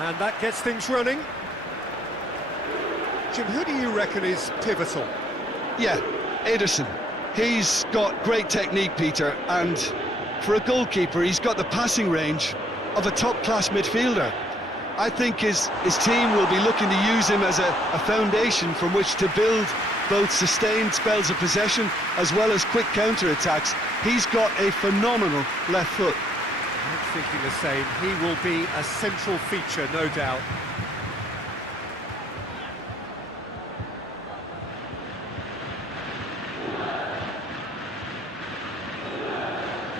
And that gets things running. Jim, who do you reckon is pivotal? Yeah, Ederson. He's got great technique, Peter, and for a goalkeeper, he's got the passing range of a top-class midfielder. I think his team will be looking to use him as a foundation from which to build both sustained spells of possession as well as quick counter-attacks. He's got a phenomenal left foot. I'm thinking the same. He will be a central feature, no doubt.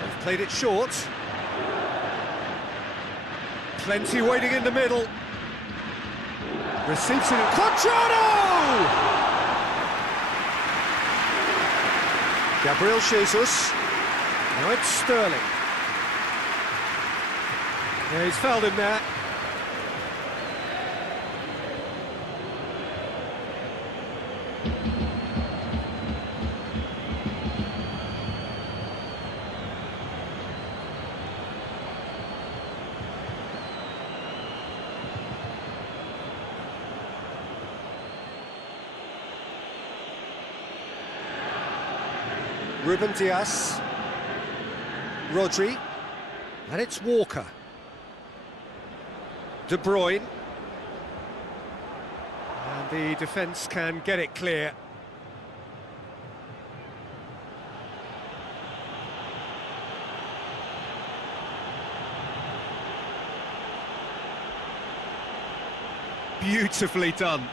They've played it short. Plenty waiting in the middle. Receives it in Quadrado! Gabriel Jesus. Now it's Sterling. Yeah, he's fouled him there. Ruben Dias, Rodri, and it's Walker. De Bruyne. And the defence can get it clear. Beautifully done.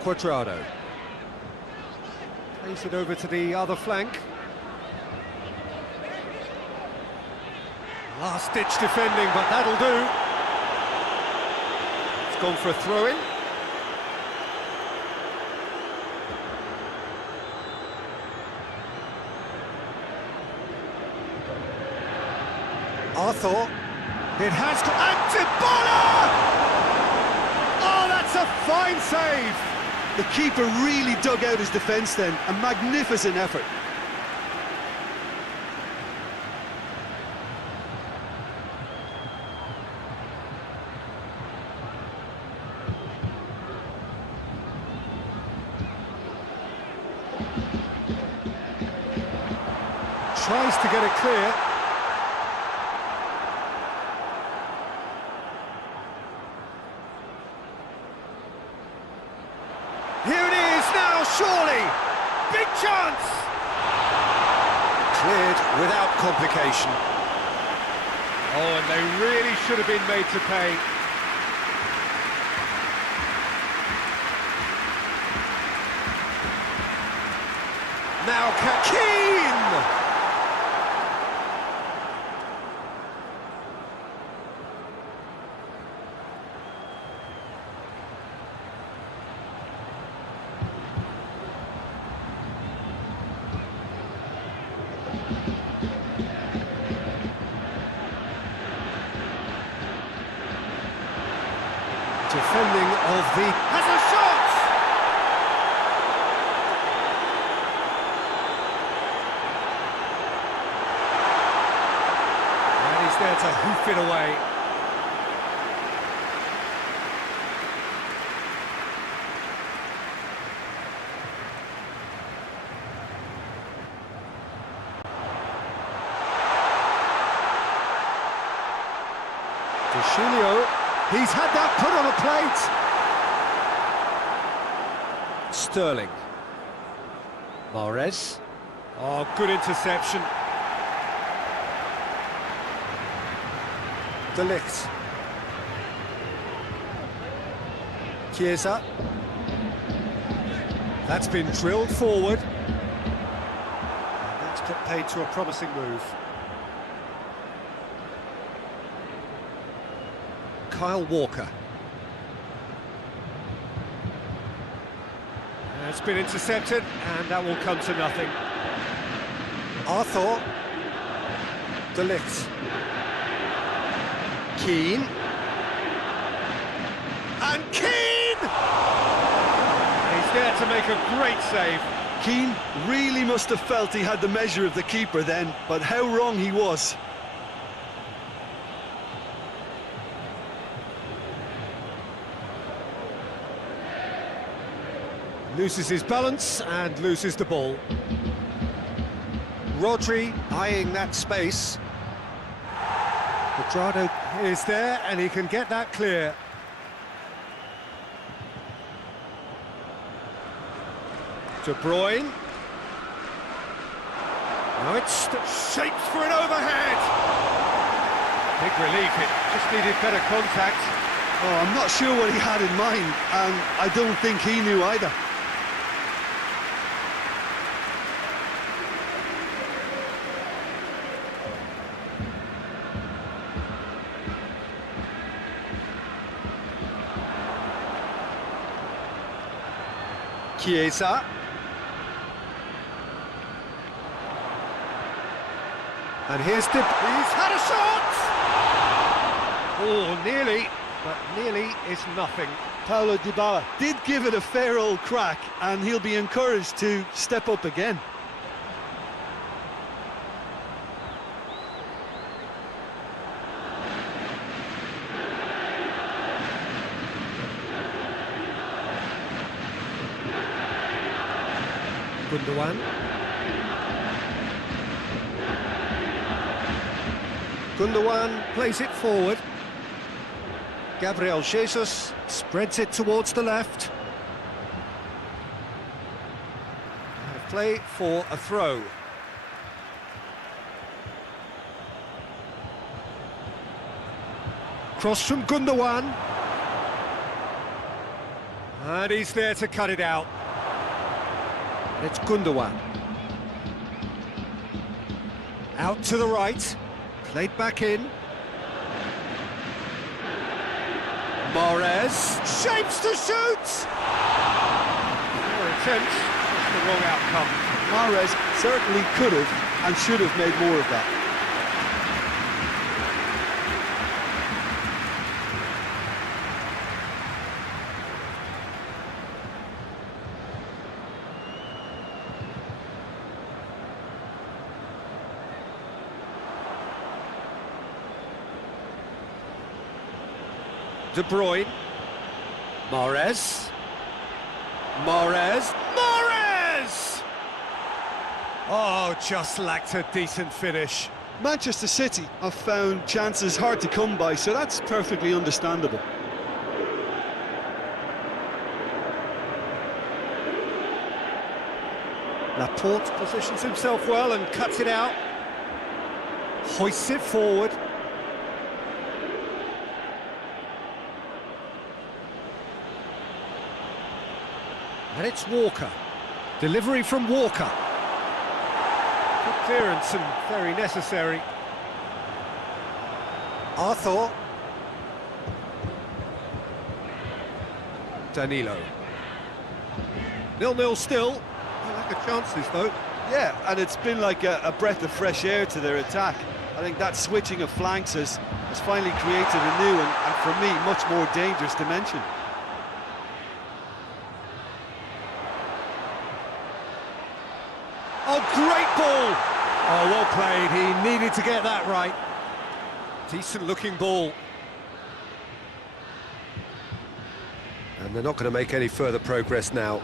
Quadrado. Plays it over to the other flank. Last-ditch defending, but that'll do. It's gone for a throw-in. Arthur. It has to... Antibona! Oh, that's a fine save! The keeper really dug out his defence then, a magnificent effort. Tries to get it clear. Here it is now, surely! Big chance! Cleared without complication. Oh, and they really should have been made to pay. Now Keane! Defending of the... has a shot! And he's there to hoof it away. Deschilio. He's had that put on a plate. Sterling. Mahrez. Oh, good interception. De Ligt. Chiesa. That's been drilled forward. And that's put paid to a promising move. Kyle Walker. It's been intercepted, and that will come to nothing. Arthur. De Ligt. Keane. And Keane! He's there to make a great save. Keane really must have felt he had the measure of the keeper then, but how wrong he was. Loses his balance and loses the ball. Rodri eyeing that space. Quadrado is there and he can get that clear. De Bruyne. Now it's shapes for an overhead. Big relief, it just needed better contact. Oh, I'm not sure what he had in mind, and I don't think he knew either. Chiesa. And he's had a shot! Oh, nearly, but nearly is nothing. Paulo Dybala did give it a fair old crack, and he'll be encouraged to step up again. Gundogan. Gundogan plays it forward. Gabriel Jesus spreads it towards the left. And a play for a throw. Cross from Gundogan. And he's there to cut it out. It's Gundogan. Out to the right. Played back in. Mahrez. Shapes to shoot! More attempts, just the wrong outcome. Mahrez certainly could have and should have made more of that. De Bruyne. Mahrez. Mahrez. Mahrez! Oh, just lacked a decent finish. Manchester City have found chances hard to come by, so that's perfectly understandable. Laporte positions himself well and cuts it out. Hoists it forward. And it's Walker. Delivery from Walker. Good clearance and very necessary. Arthur. Danilo. 0-0 still. I like the chances though. Yeah, and it's been like a breath of fresh air to their attack. I think that switching of flanks has finally created a new and for me, much more dangerous dimension. Oh, great ball! Oh, well played. He needed to get that right. Decent-looking ball. And they're not going to make any further progress now.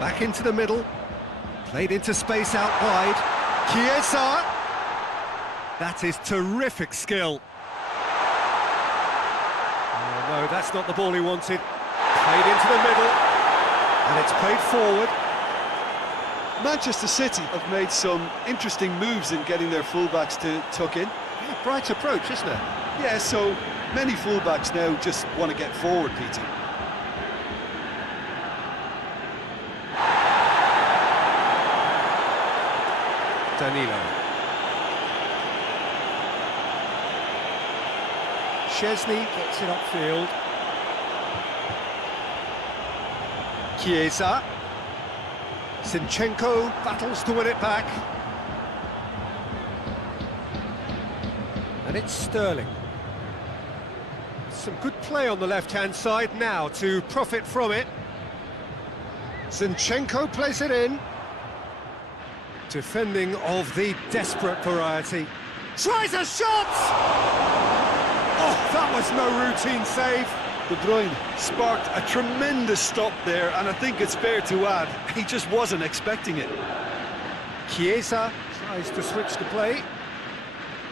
Back into the middle. Played into space out wide. Chiesa! That is terrific skill. Oh, no, that's not the ball he wanted. Played into the middle. And it's played forward. Manchester City have made some interesting moves in getting their fullbacks to tuck in. Yeah, bright approach, isn't it? Yeah, so many fullbacks now just want to get forward, Peter. Danilo. Szczesny gets it upfield. Chiesa. Zinchenko battles to win it back. And it's Sterling. Some good play on the left-hand side now to profit from it. Zinchenko plays it in. Defending of the desperate variety. Tries a shot! Oh, that was no routine save. De Bruyne sparked a tremendous stop there, and I think it's fair to add, he just wasn't expecting it. Chiesa tries to switch the play.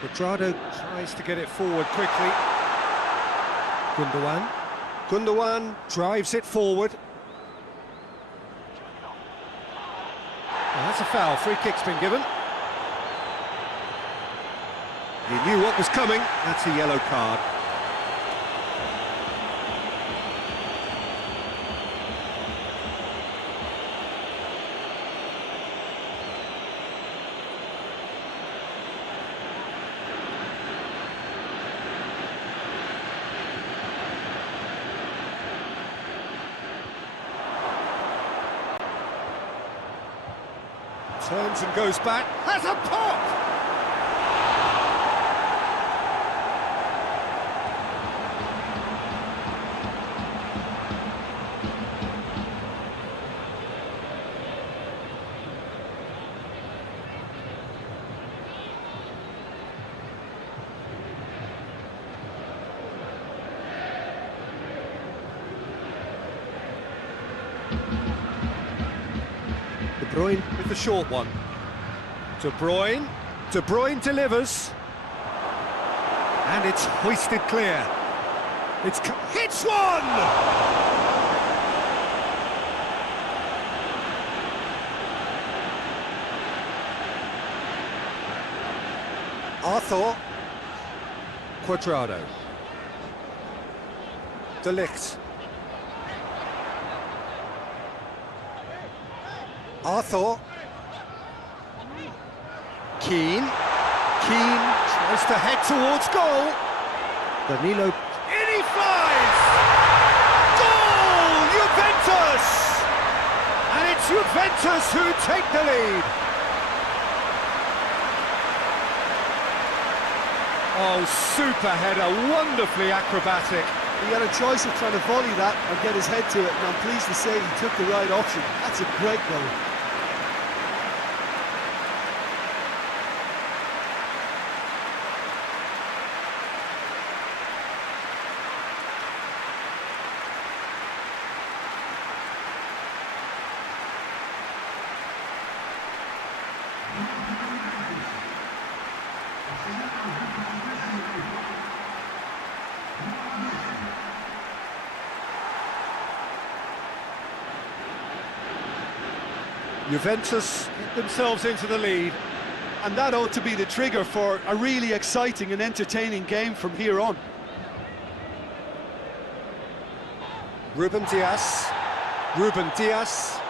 Cuadrado tries to get it forward quickly. Gundogan drives it forward. Oh, that's a foul. Free kick's been given. He knew what was coming. That's a yellow card. Turns and goes back. Has a pop! De Bruyne with the short one. De Bruyne delivers. And it's hoisted clear. Hits one! Arthur. Cuadrado. De Ligt. Arthur. Keane tries to head towards goal. Danilo. In he flies! Goal! Juventus! And it's Juventus who take the lead. Oh, super header, wonderfully acrobatic. He had a choice of trying to volley that or get his head to it, and I'm pleased to say he took the right option. That's a great goal. Juventus get themselves into the lead. And that ought to be the trigger for a really exciting and entertaining game from here on. Ruben Dias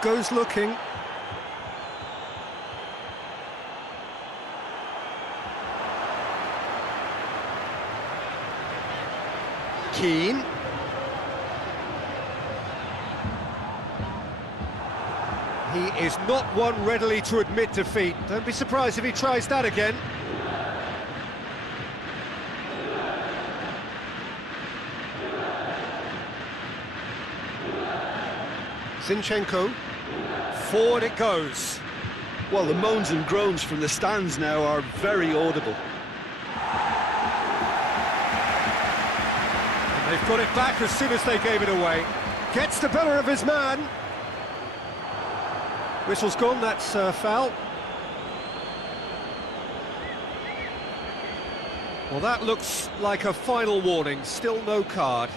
goes looking. Keane. He is not one readily to admit defeat. Don't be surprised if he tries that again. Zinchenko. Forward it goes. Well, the moans and groans from the stands now are very audible. And they've got it back as soon as they gave it away. Gets the better of his man. Whistle's gone, that's foul. Well, that looks like a final warning, still no card.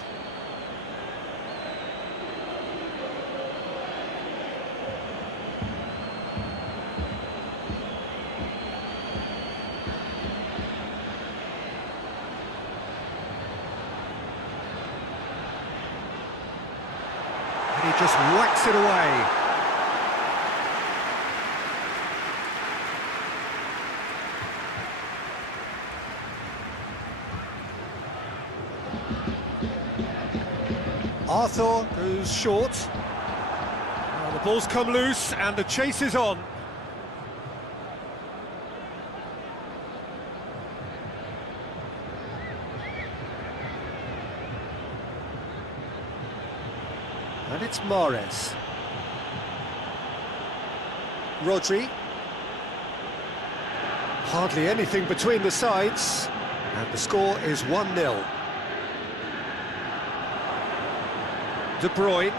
And he just whacks it away. Arthur goes short. Well, the ball's come loose and the chase is on. And it's Mahrez. Rodri. Hardly anything between the sides. And the score is 1-0. De Bruyne.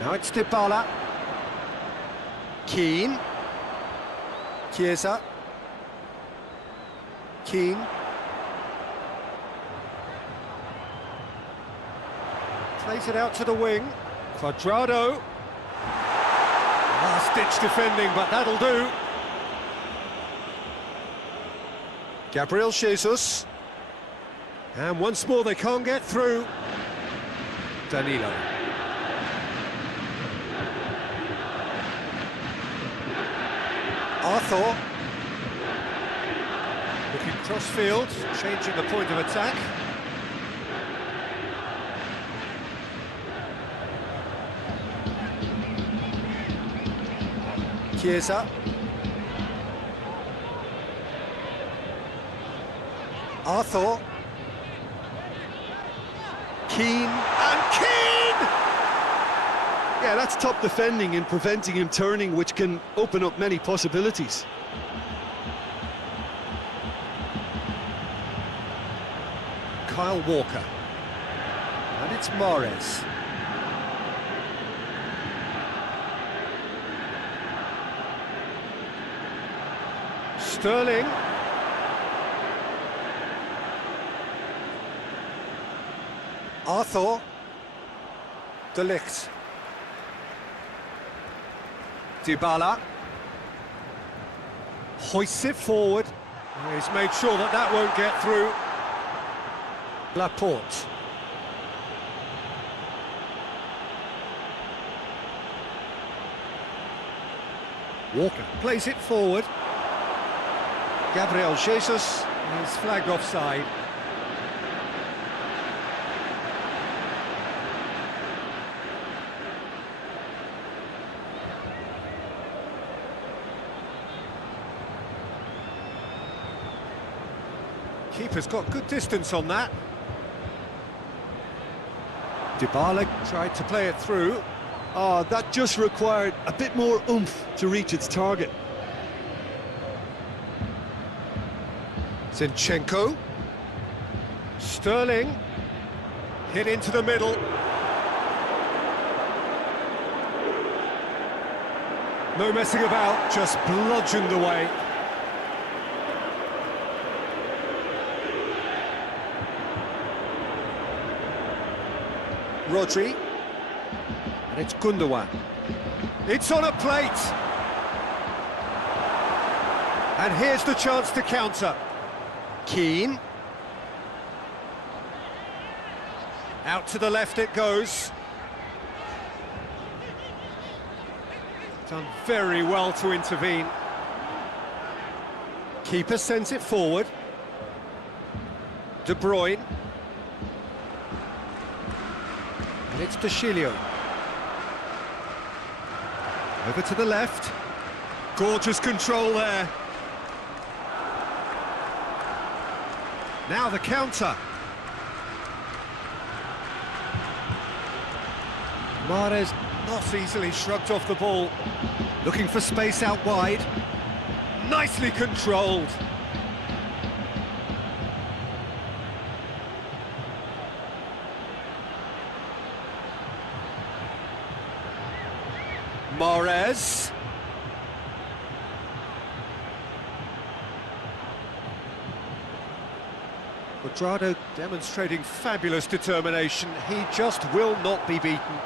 Now it's Dybala. Keane. Chiesa. Keane. Plays it out to the wing. Cuadrado. Last-ditch defending, but that'll do. Gabriel Jesus. And once more they can't get through. Danilo. Arthur. Looking cross-field, changing the point of attack. Chiesa. Arthur. Keane. And Keane! Yeah, that's top defending and preventing him turning, which can open up many possibilities. Kyle Walker. And it's Mahrez. Sterling. Arthur. De Ligt. Dybala. Hoists it forward. He's made sure that that won't get through. Laporte. Walker plays it forward. Gabriel Jesus is flagged offside. Keeper's got good distance on that. Dybala tried to play it through. Oh, that just required a bit more oomph to reach its target. Zinchenko. Sterling. Hit into the middle. No messing about, just bludgeoned away. Rodri. And it's Gundogan. It's on a plate. And here's the chance to counter. Keane. Out to the left it goes. Done very well to intervene. Keeper sends it forward. De Bruyne. And it's Dashilio. Over to the left. Gorgeous control there. Now the counter. Mahrez not easily shrugged off the ball. Looking for space out wide. Nicely controlled. Mahrez. Cuadrado demonstrating fabulous determination. He just will not be beaten.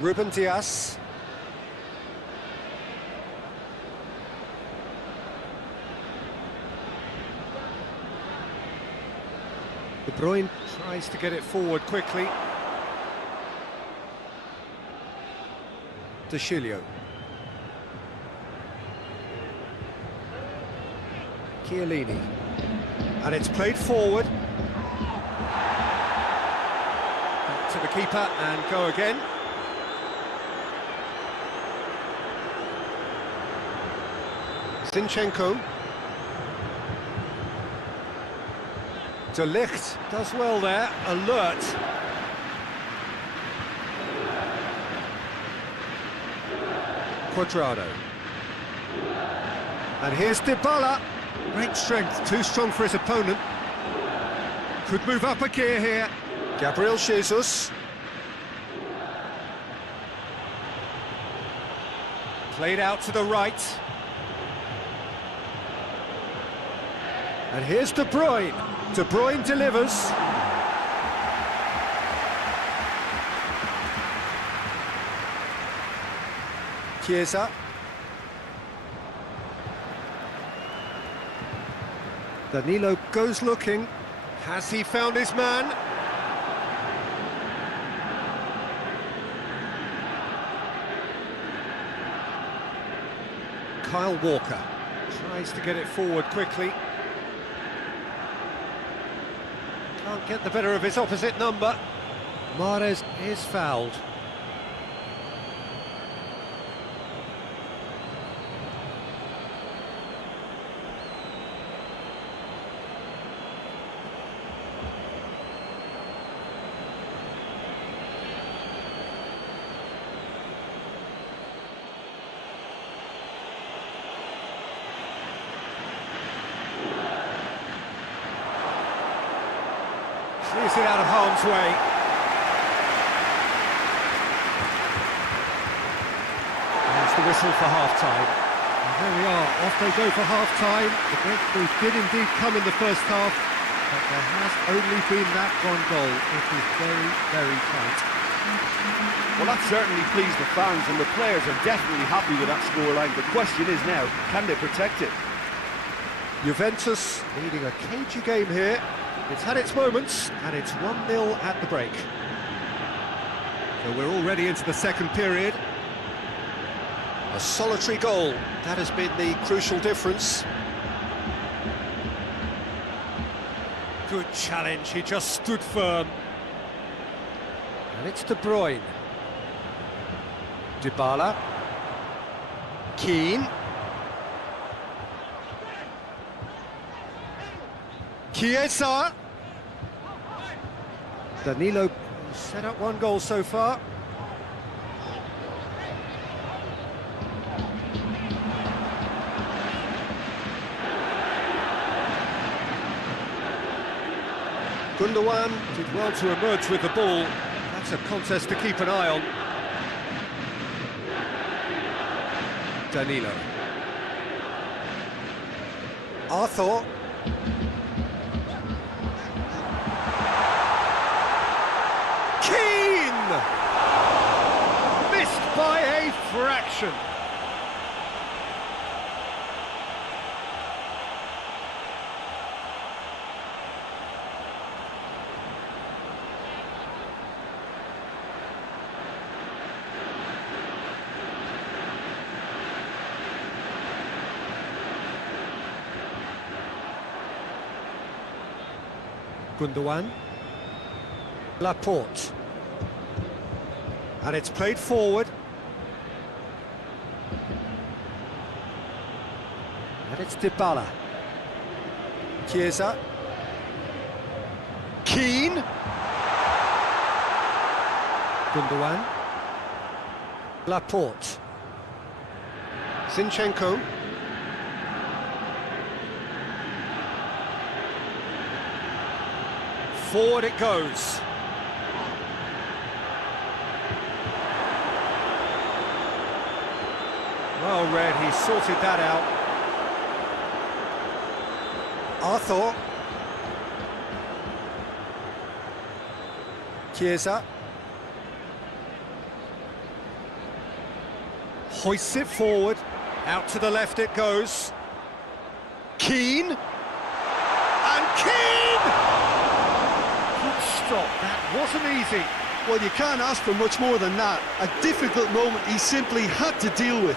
Ruben Dias. De Bruyne tries to get it forward quickly. Dashilio. Chiellini. And it's played forward. Back to the keeper and go again. Zinchenko. De Ligt does well there, alert. Cuadrado. And here's Dybala. Great strength, too strong for his opponent. Could move up a gear here. Gabriel Jesus. Played out to the right. And here's De Bruyne. De Bruyne delivers. Chiesa. Danilo goes looking. Has he found his man? Kyle Walker tries to get it forward quickly. Can't get the better of his opposite number. Mahrez is fouled. Clears it out of harm's way. There's the whistle for half-time. And there we are, off they go for half-time. The breakthrough did indeed come in the first half, but there has only been that one goal. It is very, very tight. Well, that certainly pleased the fans, and the players are definitely happy with that scoreline. The question is now, can they protect it? Juventus leading a cagey game here. It's had its moments, and it's 1-0 at the break. So we're already into the second period. A solitary goal, that has been the crucial difference. Good challenge, he just stood firm. And it's De Bruyne. Dybala. Keane. Chiesa. Danilo set up one goal so far. Gundogan did well to emerge with the ball. That's a contest to keep an eye on. Danilo. Arthur. Missed by a fraction. Gundogan. Laporte. And it's played forward. And it's Dybala. Chiesa. Keane. Gundogan. Laporte. Zinchenko. Forward it goes. Well read, he sorted that out. Arthur. Chiesa. Hoists it forward. Out to the left it goes. Keane. And Keane! Good stop, that wasn't easy. Well, you can't ask for much more than that. A difficult moment he simply had to deal with.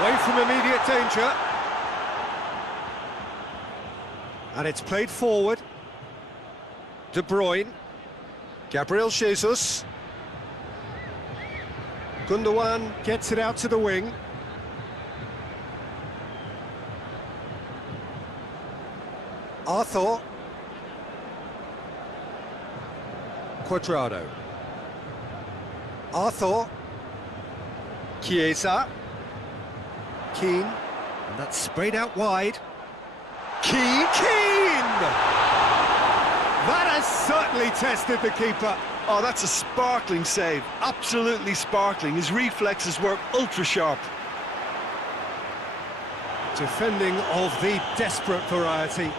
Away from some immediate danger. And it's played forward. De Bruyne. Gabriel Jesus. Gundogan gets it out to the wing. Arthur. Quadrado. Arthur. Chiesa. Keane. And that's sprayed out wide. Keane! That has certainly tested the keeper. Oh, that's a sparkling save. Absolutely sparkling. His reflexes were ultra-sharp. Defending of the desperate variety.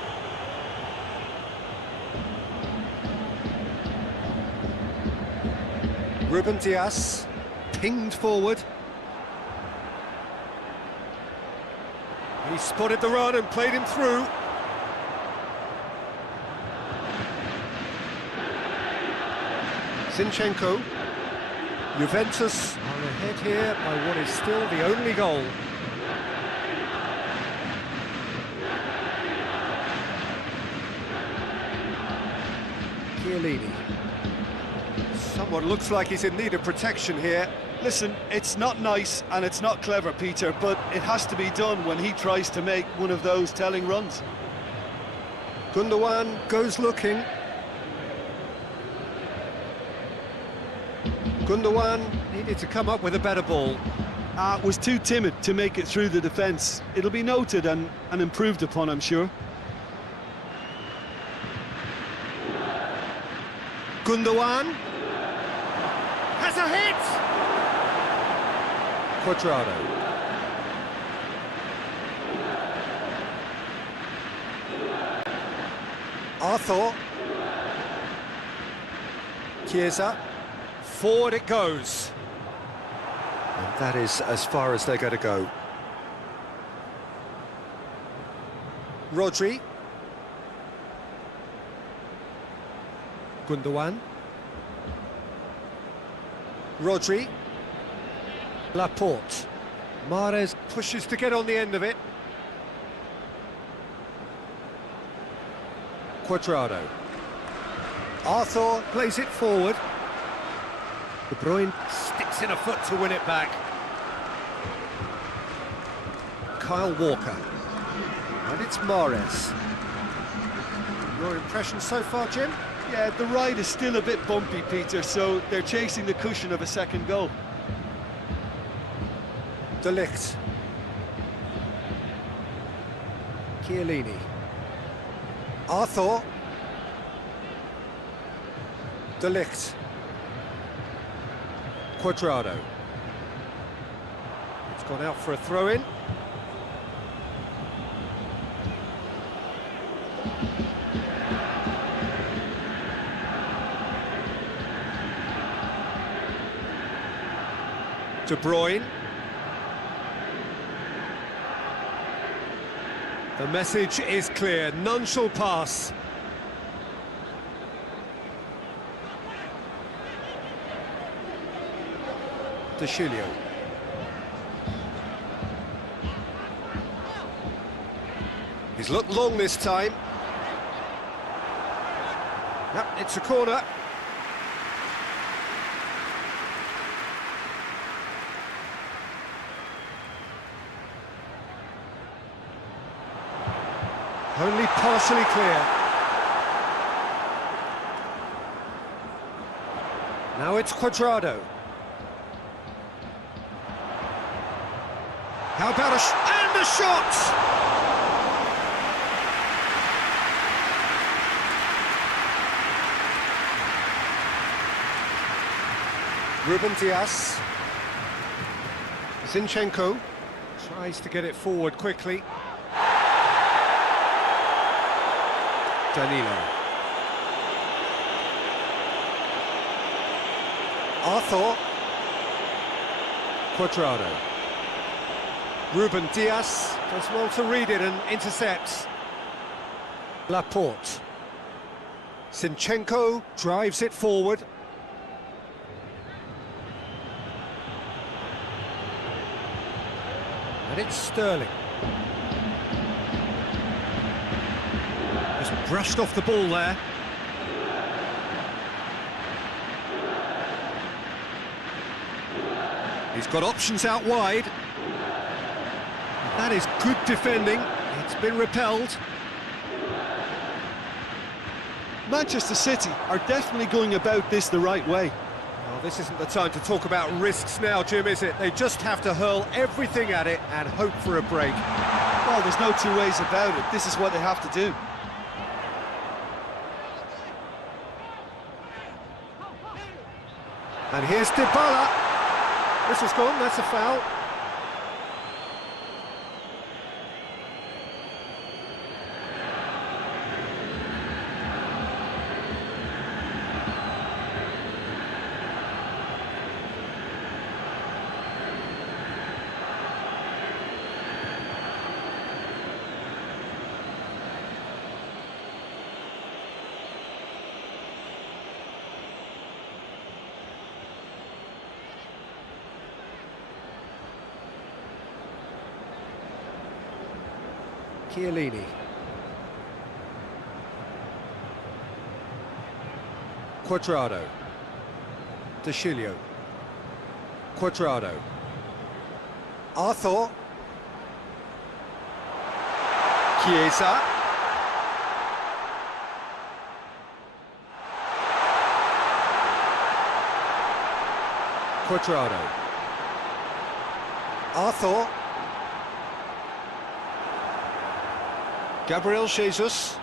Ruben Dias, pinged forward. He spotted the run and played him through. Zinchenko. Juventus are ahead here by what is still the only goal. Chiellini. Someone looks like he's in need of protection here. Listen, it's not nice and it's not clever, Peter, but it has to be done when he tries to make one of those telling runs. Gundogan goes looking. Gundogan needed to come up with a better ball. Was too timid to make it through the defence. It'll be noted and improved upon, I'm sure. Gundogan Has a hit! Quadrado. Arthur. Chiesa. Forward it goes. And that is as far as they're going to go. Rodri. Gundogan. Rodri. Laporte. Mahrez pushes to get on the end of it. Quadrado. Arthur plays it forward. De Bruyne sticks in a foot to win it back. Kyle Walker. And it's Mahrez. Your impression so far, Jim? Yeah, the ride is still a bit bumpy, Peter, so they're chasing the cushion of a second goal. De Ligt. Chiellini. Arthur. De Ligt. Quadrado. It's gone out for a throw-in. De Bruyne. The message is clear, none shall pass. De Chilio. He's looked long this time. Yep, it's a corner. Only partially clear. Now it's Quadrado. How about and a shot! Ruben Dias. Zinchenko tries to get it forward quickly. Danilo. Arthur. Quadrado. Ruben Dias does well to read it and intercepts. Laporte. Zinchenko drives it forward. And it's Sterling. Just brushed off the ball there. He's got options out wide. That is good defending. It's been repelled. Manchester City are definitely going about this the right way. Well, this isn't the time to talk about risks now, Jim, is it? They just have to hurl everything at it and hope for a break. Well, there's no two ways about it. This is what they have to do. And here's Dybala. This was gone, that's a foul. Chiellini. Quadrado. De Sciglio. Quadrado. Arthur. Chiesa. Quadrado. Arthur. Gabriel Jesus.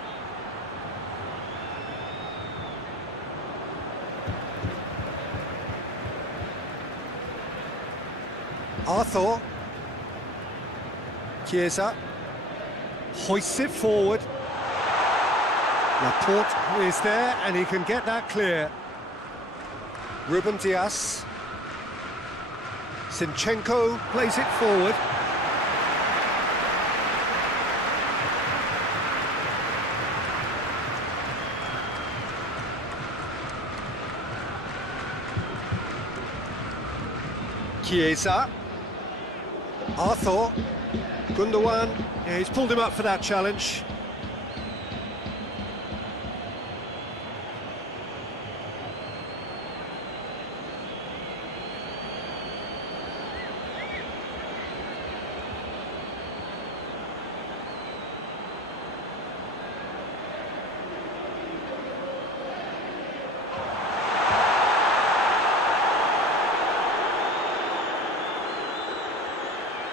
Arthur. Chiesa. Hoists it forward. Laporte is there and he can get that clear. Ruben Dias. Zinchenko plays it forward. Chiesa. Arthur. Gundogan. Yeah, he's pulled him up for that challenge.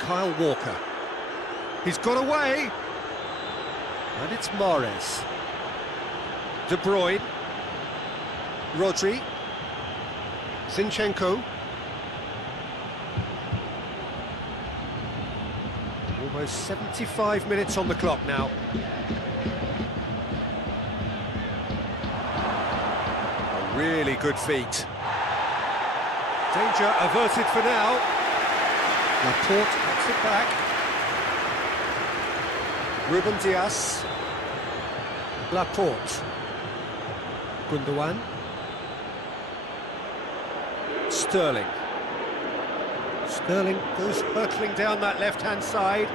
Kyle Walker. He's got away. And it's Mahrez. De Bruyne. Rodri. Zinchenko. Almost 75 minutes on the clock now. A really good feat. Danger averted for now. Laporte gets it back. Ruben Dias. Laporte. Gundogan. Sterling. Sterling goes hurtling down that left-hand side.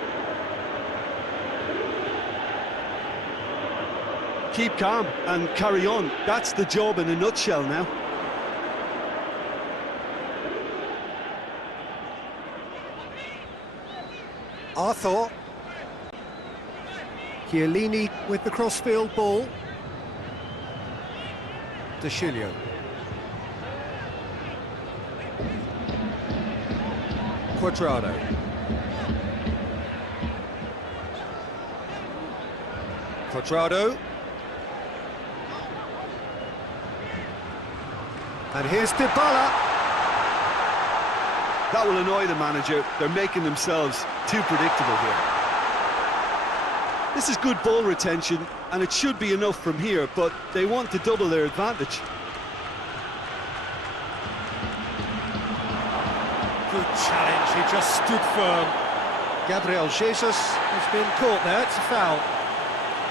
Keep calm and carry on. That's the job in a nutshell now. Arthur. Chiellini with the crossfield ball. De Sciglio. Quadrado. Quadrado. And here's Dybala. That will annoy the manager. They're making themselves too predictable here. This is good ball retention, and it should be enough from here, but they want to double their advantage. Good challenge, he just stood firm. Gabriel Jesus has been caught there, it's a foul.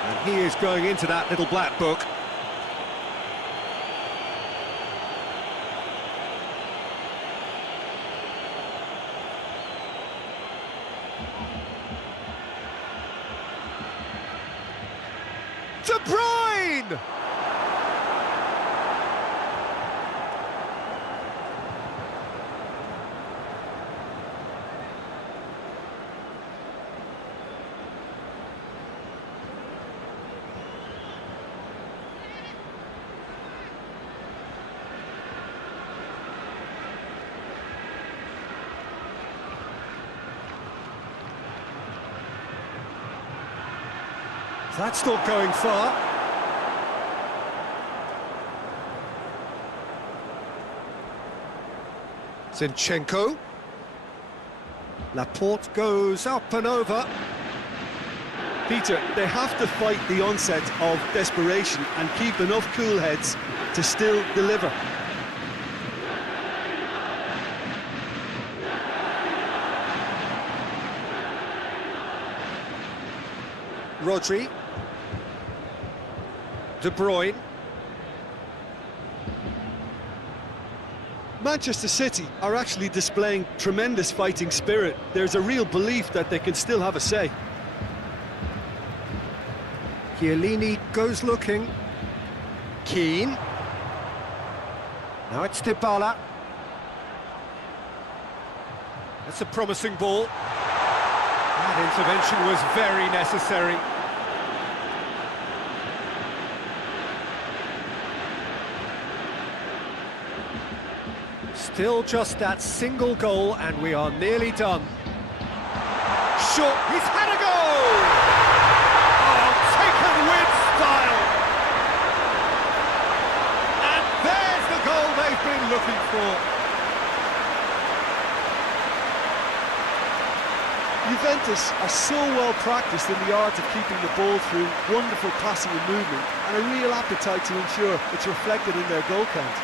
And he is going into that little black book. De Bruyne! That's not going far. Zinchenko. Laporte goes up and over. Peter, they have to fight the onset of desperation and keep enough cool heads to still deliver. Rodri. De Bruyne. Manchester City are actually displaying tremendous fighting spirit. There's a real belief that they can still have a say. Chiellini goes looking. Keane. Now it's Dybala. That's a promising ball. That intervention was very necessary. Still just that single goal and we are nearly done. Short, he's had a goal! Oh, taken with style! And there's the goal they've been looking for. Juventus are so well practiced in the art of keeping the ball through wonderful passing and movement, and a real appetite to ensure it's reflected in their goal count.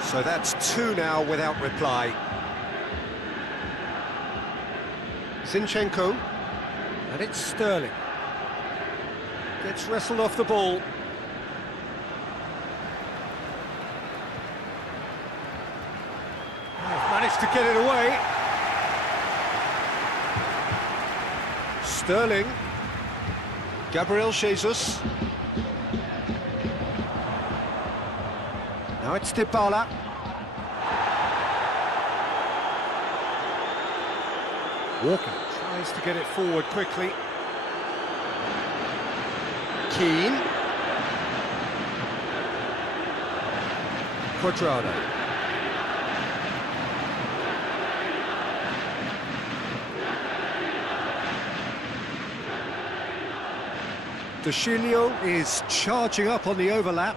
So that's two now without reply. Zinchenko, and it's Sterling. Gets wrestled off the ball. Oh, managed to get it away. Sterling. Gabriel Jesus. Now it's Dybala. Walker tries to get it forward quickly. Keane. Quadrado. Dushilio is charging up on the overlap.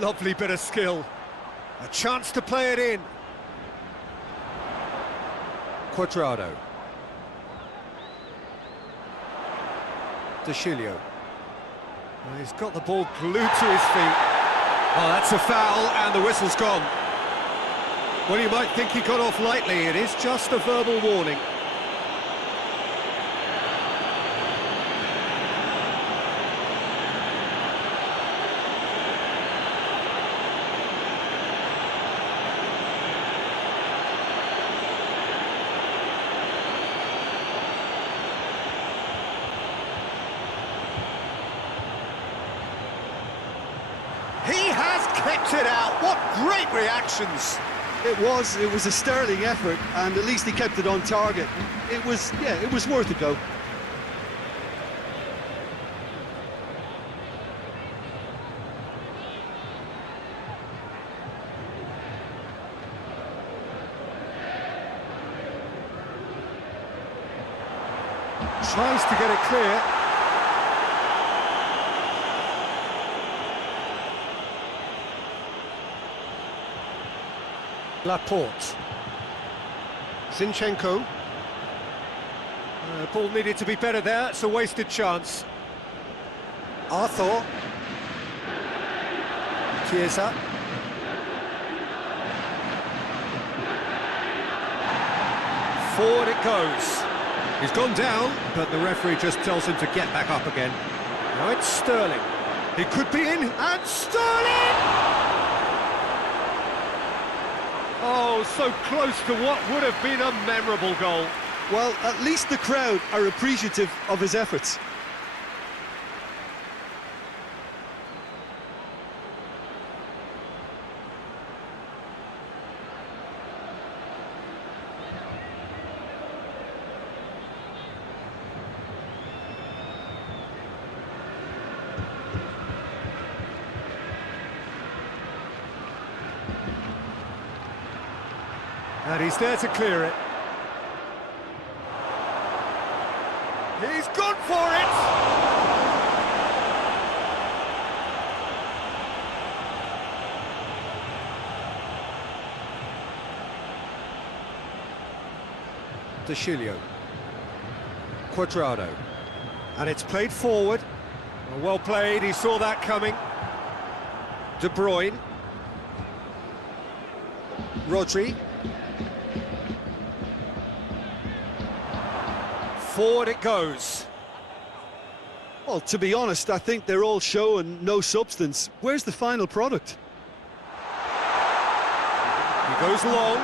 Lovely bit of skill. A chance to play it in. Quadrado. Dushilio. Well, he's got the ball glued to his feet. Oh, that's a foul, and the whistle's gone. Well, you might think he got off lightly. It is just a verbal warning. He has kept it out. What great reactions. It was a sterling effort, and at least he kept it on target. It was worth a go. Tries to get it clear. Laporte. Zinchenko. Ball needed to be better there, it's a wasted chance. Arthur. Chiesa. Forward it goes. He's gone down, but the referee just tells him to get back up again. Now it's Sterling. He could be in, and Sterling! Oh, so close to what would have been a memorable goal. Well, at least the crowd are appreciative of his efforts. And he's there to clear it. He's gone for it! De Chilio. Quadrado. And it's played forward. Well played, he saw that coming. De Bruyne. Rodri. Forward it goes. Well, to be honest, I think they're all show and no substance. Where's the final product? He goes long.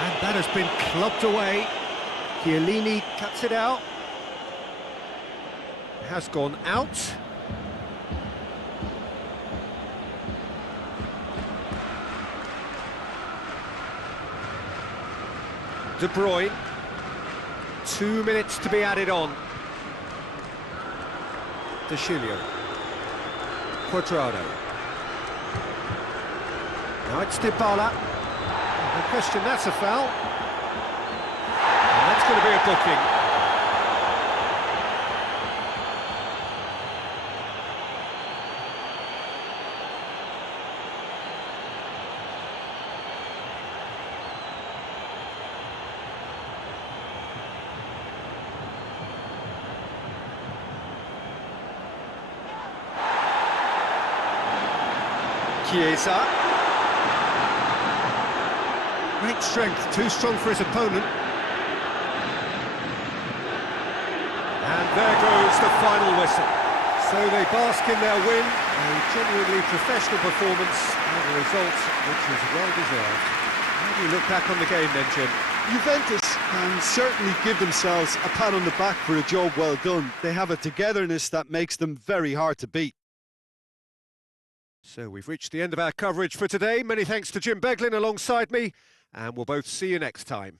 And that has been clubbed away. Chiellini cuts it out. Has gone out. De Bruyne. 2 minutes to be added on. De Chilio. Quadrado. Now it's Dybala. No question, that's a foul. And that's going to be a booking. Chiesa. Great strength, too strong for his opponent. And there goes the final whistle. So they bask in their win, a genuinely professional performance, and a result which is well deserved. How do you look back on the game then, Jim? Juventus can certainly give themselves a pat on the back for a job well done. They have a togetherness that makes them very hard to beat. So we've reached the end of our coverage for today. Many thanks to Jim Beglin alongside me, and we'll both see you next time.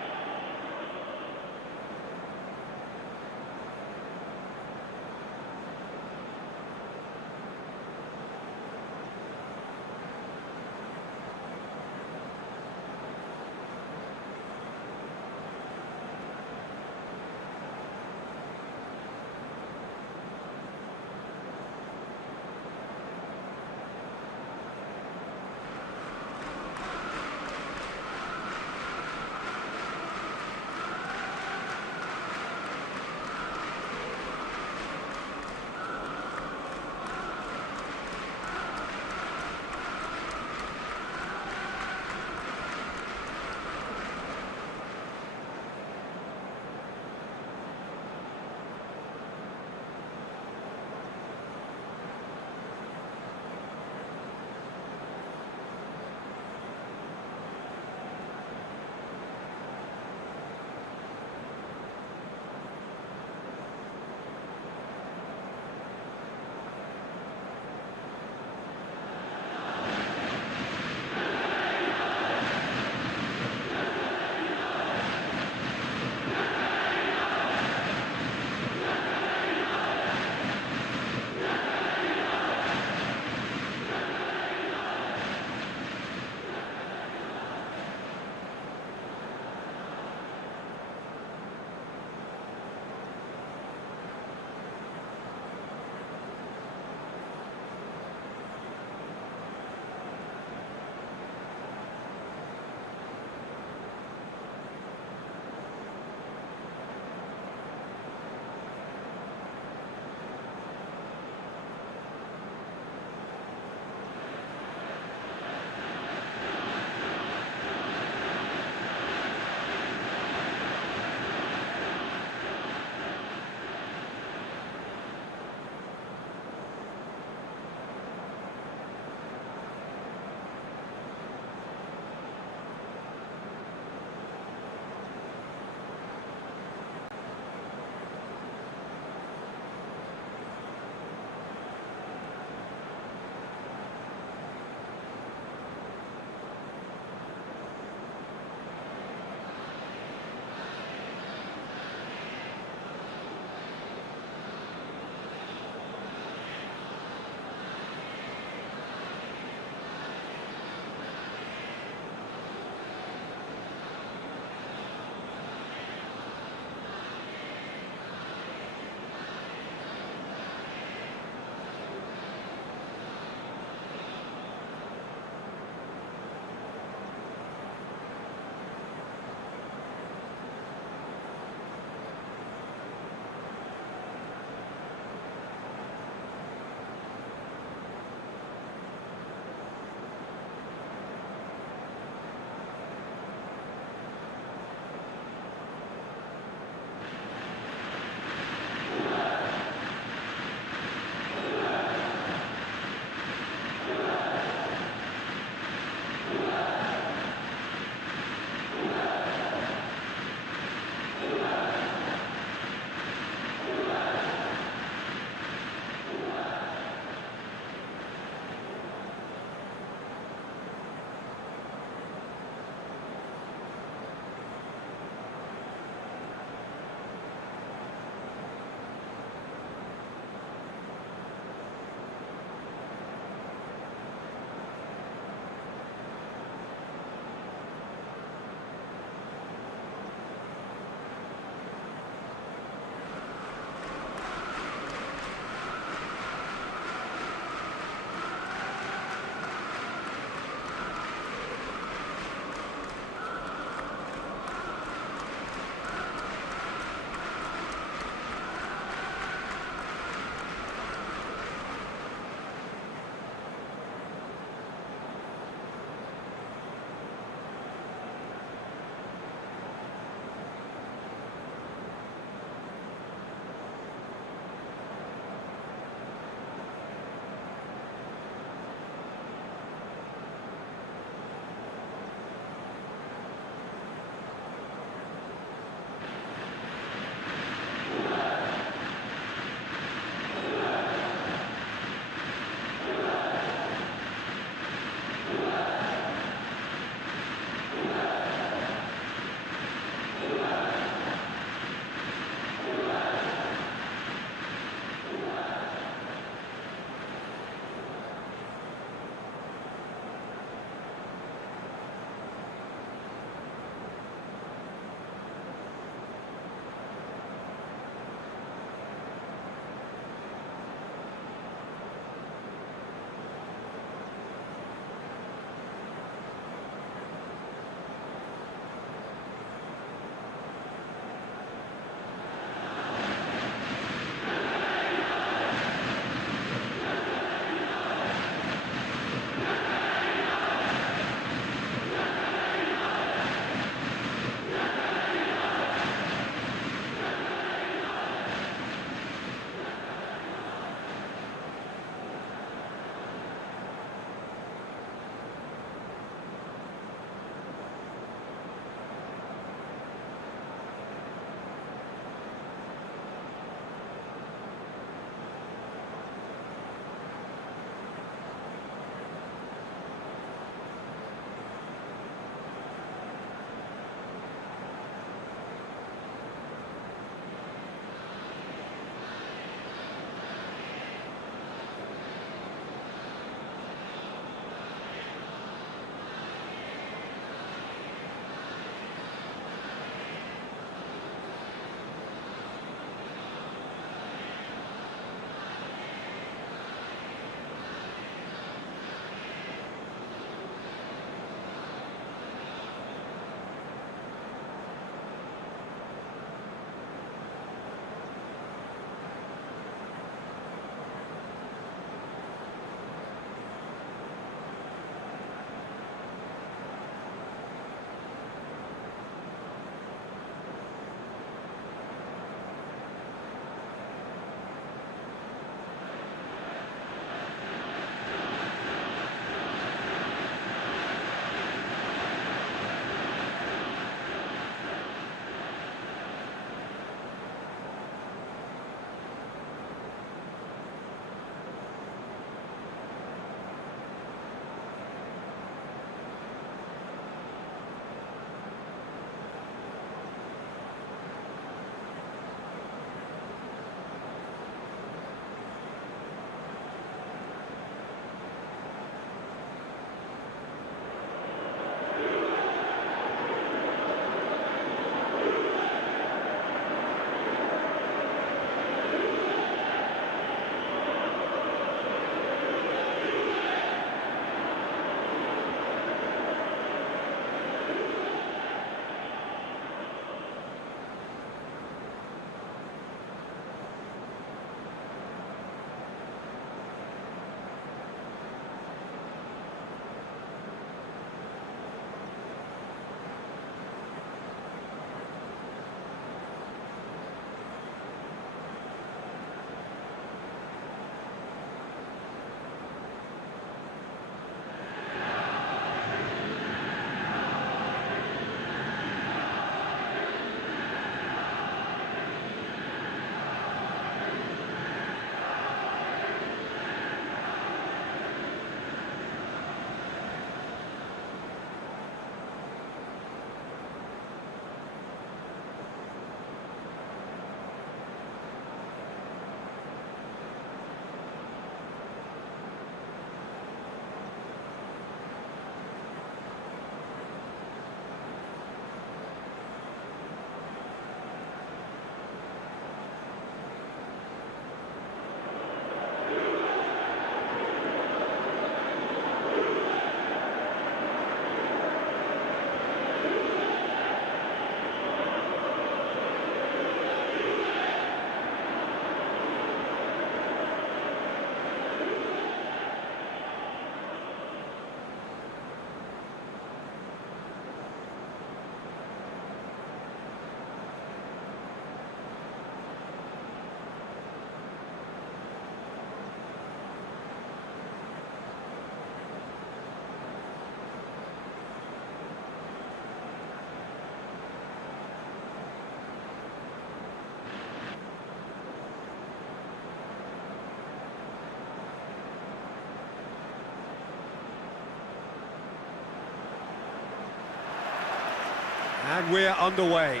And we're underway.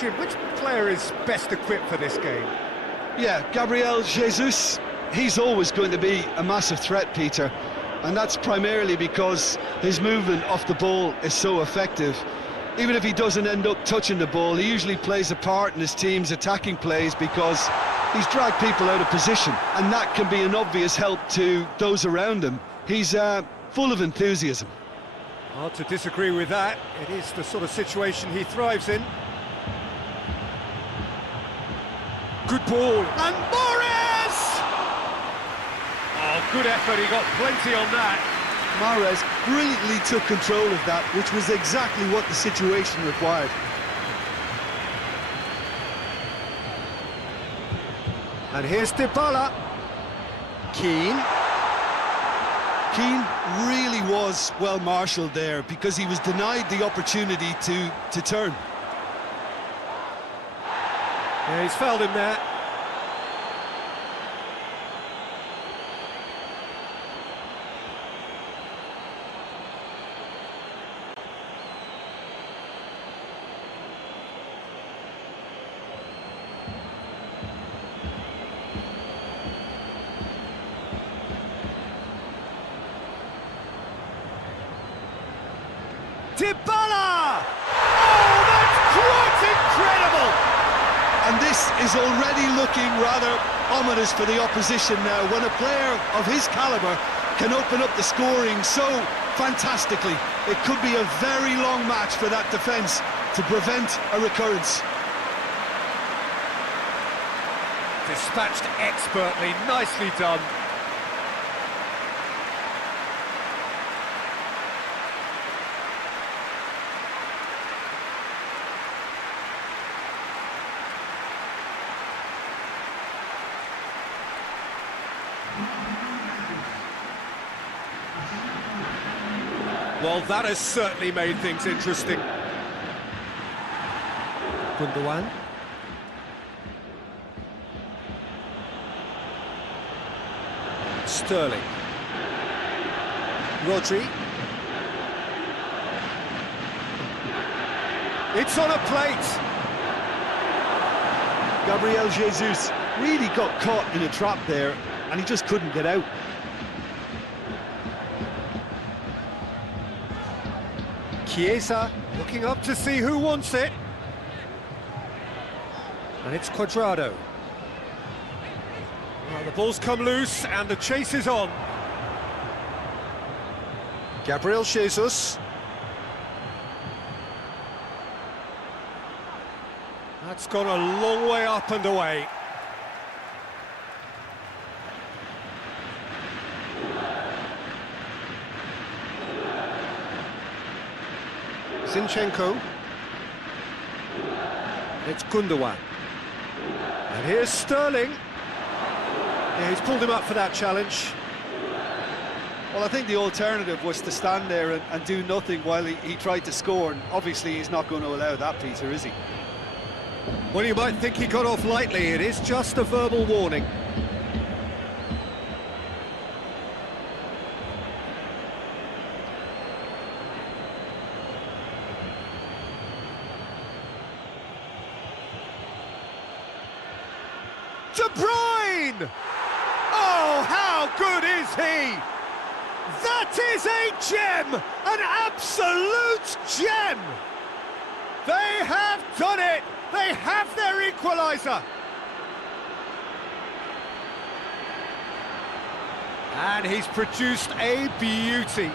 Jim, which player is best equipped for this game? Yeah, Gabriel Jesus, he's always going to be a massive threat, Peter, and that's primarily because his movement off the ball is so effective. Even if he doesn't end up touching the ball, he usually plays a part in his team's attacking plays because he's dragged people out of position, and that can be an obvious help to those around him. He's full of enthusiasm. Hard to disagree with that. It is the sort of situation he thrives in. Good ball. And Morris! Oh, good effort. He got plenty on that. Mahrez brilliantly took control of that, which was exactly what the situation required. And here's Dybala. Keane. Keane really was well marshalled there because he was denied the opportunity to turn. Yeah, he's fouled him there. Dybala! Oh, that's quite incredible! And this is already looking rather ominous for the opposition now, when a player of his calibre can open up the scoring so fantastically. It could be a very long match for that defence to prevent a recurrence. Dispatched expertly, nicely done. Well, that has certainly made things interesting. Gundogan. Sterling. Rodri. It's on a plate. Gabriel Jesus really got caught in a trap there, and he just couldn't get out. Chiesa looking up to see who wants it. And it's Cuadrado. Well, the ball's come loose and the chase is on. Gabriel Jesus. That's gone a long way up and away. Zinchenko. It's Gundogan. And here's Sterling. Yeah, he's pulled him up for that challenge. Well, I think the alternative was to stand there and do nothing while he tried to score, and obviously he's not going to allow that, Peter, is he? Well, you might think he got off lightly. It is just a verbal warning. De Bruyne! Oh, how good is he? That is a gem! An absolute gem! They have done it! They have their equaliser! And he's produced a beauty.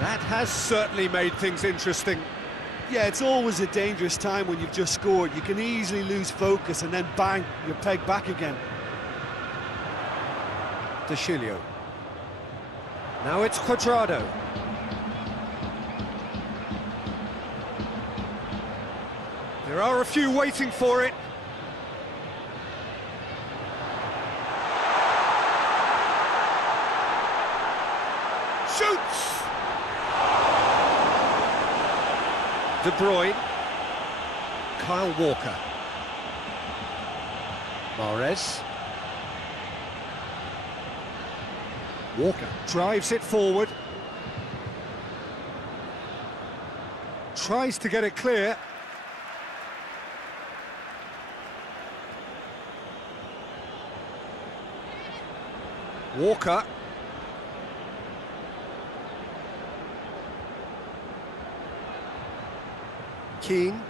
That has certainly made things interesting. Yeah, it's always a dangerous time when you've just scored. You can easily lose focus and then bang, you're pegged back again. De Chilio. Now it's Cuadrado. There are a few waiting for it. shoots! De Bruyne. Kyle Walker. Mahrez. Walker drives it forward. Tries to get it clear. Walker. Keane.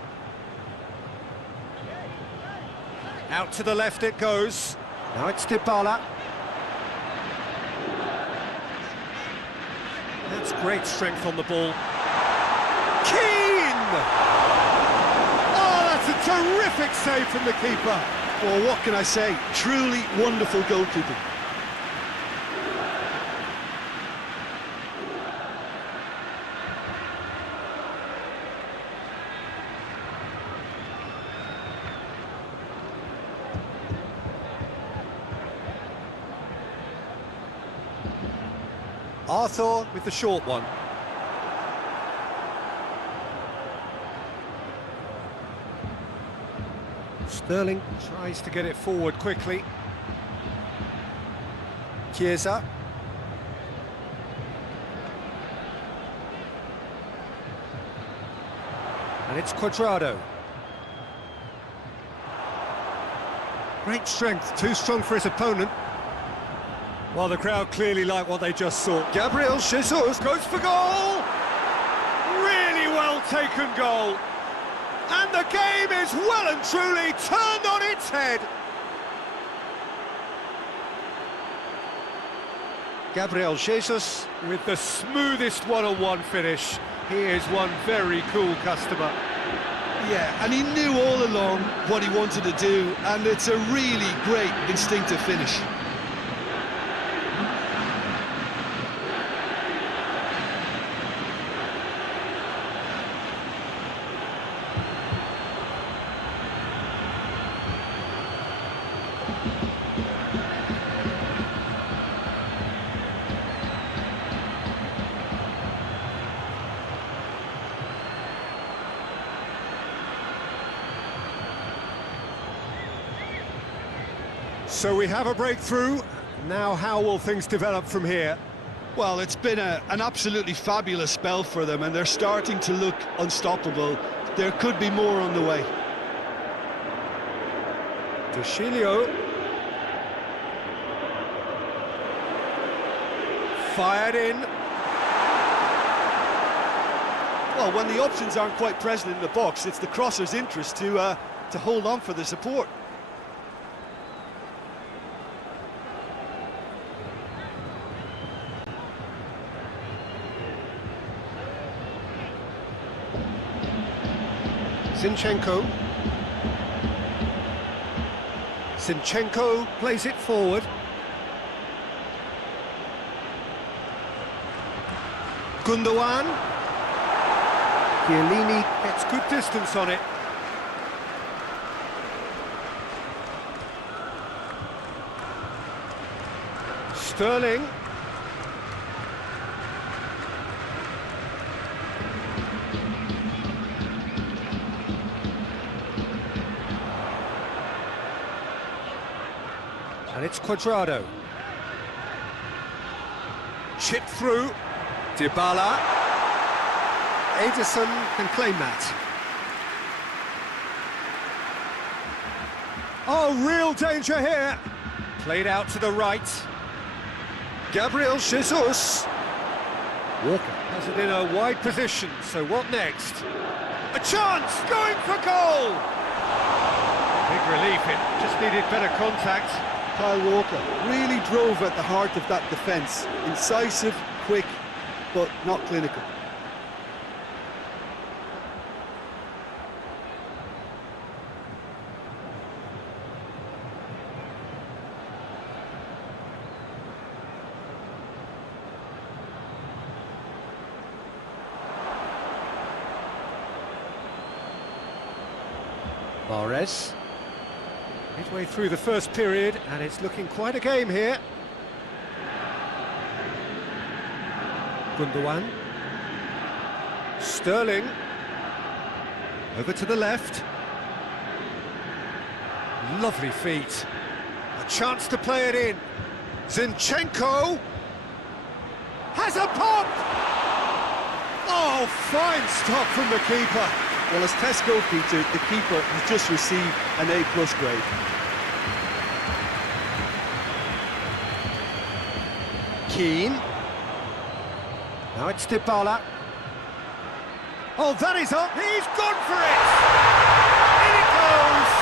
Out to the left it goes. Now it's Dybala. That's great strength on the ball. Keane! Oh, that's a terrific save from the keeper. Well, what can I say? Truly wonderful goalkeeping. Arthur with the short one. Sterling tries to get it forward quickly. Chiesa. And it's Cuadrado. Great strength, too strong for his opponent. Well, the crowd clearly like what they just saw. Gabriel Jesus Goes for goal! Really well taken goal. And the game is well and truly turned on its head. Gabriel Jesus With the smoothest one-on-one finish. He is one very cool customer. Yeah, and he knew all along what he wanted to do, and it's a really great instinctive finish. So we have a breakthrough. Now how will things develop from here? Well, it's been an absolutely fabulous spell for them, and they're starting to look unstoppable. There could be more on the way. De Chilio. Fired in. Well, when the options aren't quite present in the box, it's the crosser's interest to hold on for the support. Zinchenko plays it forward. Gundogan. Chiellini gets good distance on it. Sterling. And it's Cuadrado. Chip through. Dybala. Ederson can claim that. Oh, real danger here. Played out to the right. Gabriel Jesus. Walker has it in a wide position, so what next? A chance, going for goal! Big relief, it just needed better contact. Kyle Walker really drove at the heart of that defence. Incisive, quick, but not clinical. Mahrez. Midway through the first period, and it's looking quite a game here. Gundogan. Sterling. Over to the left. Lovely feet. A chance to play it in. Zinchenko has a pop! Oh, fine stop from the keeper. Well, as Tesco, Peter, the keeper has just received an A+ grade. Keane. Now it's Dybala. Oh, that is up. He's gone for it! In it goes!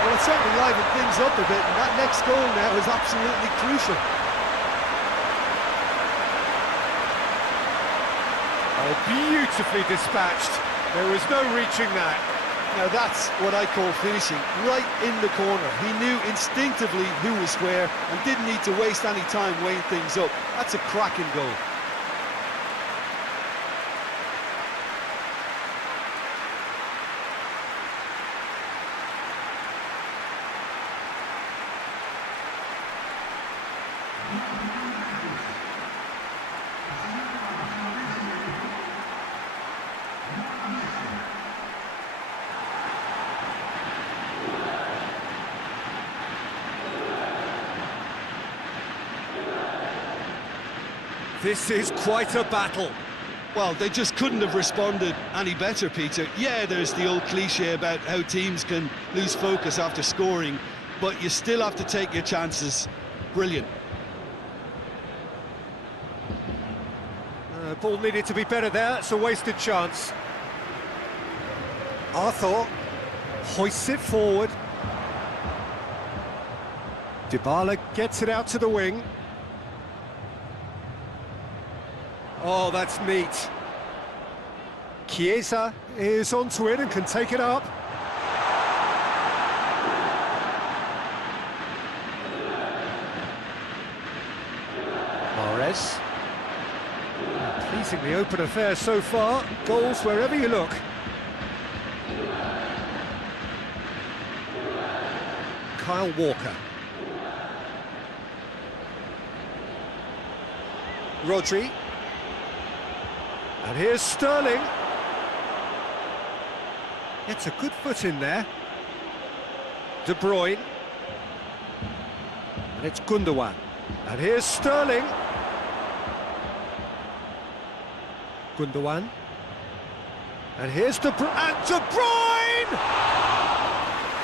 Well, it's certainly livened things up a bit, and that next goal now is absolutely crucial. Oh, beautifully dispatched. There was no reaching that. Now that's what I call finishing, right in the corner. He knew instinctively who was where and didn't need to waste any time weighing things up. That's a cracking goal. This is quite a battle. Well, they just couldn't have responded any better, Peter. Yeah, there's the old cliche about how teams can lose focus after scoring, but you still have to take your chances. Brilliant. Ball needed to be better there. It's a wasted chance. Arthur hoists it forward. Dybala gets it out to the wing. Oh, that's neat. Chiesa is onto it and can take it up. Mahrez. Pleasingly open affair so far. Goals wherever you look. Kyle Walker. Rodri. And here's Sterling. It's a good foot in there. De Bruyne. And it's Gundogan. And here's Sterling. Gundogan. And here's De Bruyne. And De Bruyne!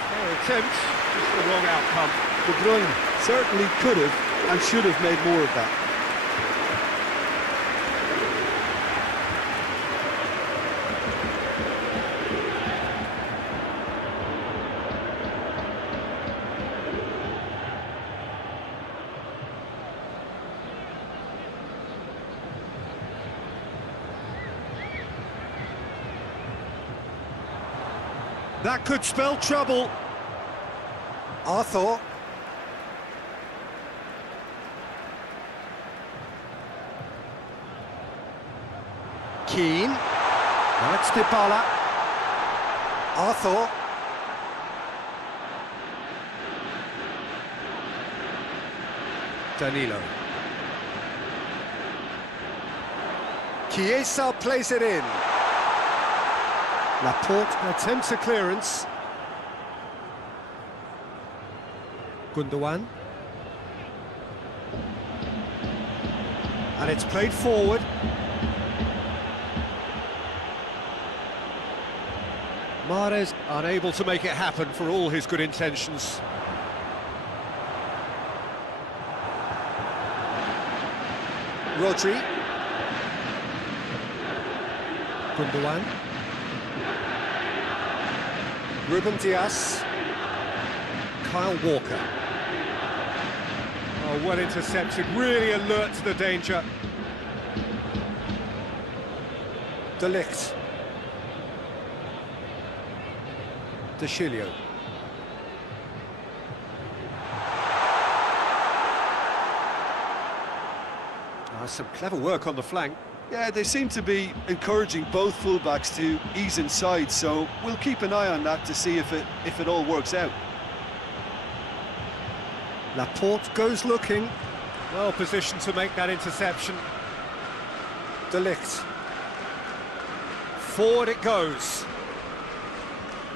Fair attempt, just the wrong outcome. De Bruyne certainly could have and should have made more of that. That could spell trouble. Arthur. Keane. Now it's Dybala. Arthur. Danilo. Chiesa plays it in. Laporte attempts a clearance. Gundogan. And it's played forward. Mahrez unable to make it happen for all his good intentions. Rodri. Gundogan. Ruben Dias. Kyle Walker. Oh, well intercepted, really alert to the danger. De Ligt. De Chilio. Some clever work on the flank. Yeah, they seem to be encouraging both fullbacks to ease inside, so we'll keep an eye on that to see if it all works out. Laporte goes looking. Well positioned to make that interception. De Ligt. Forward it goes.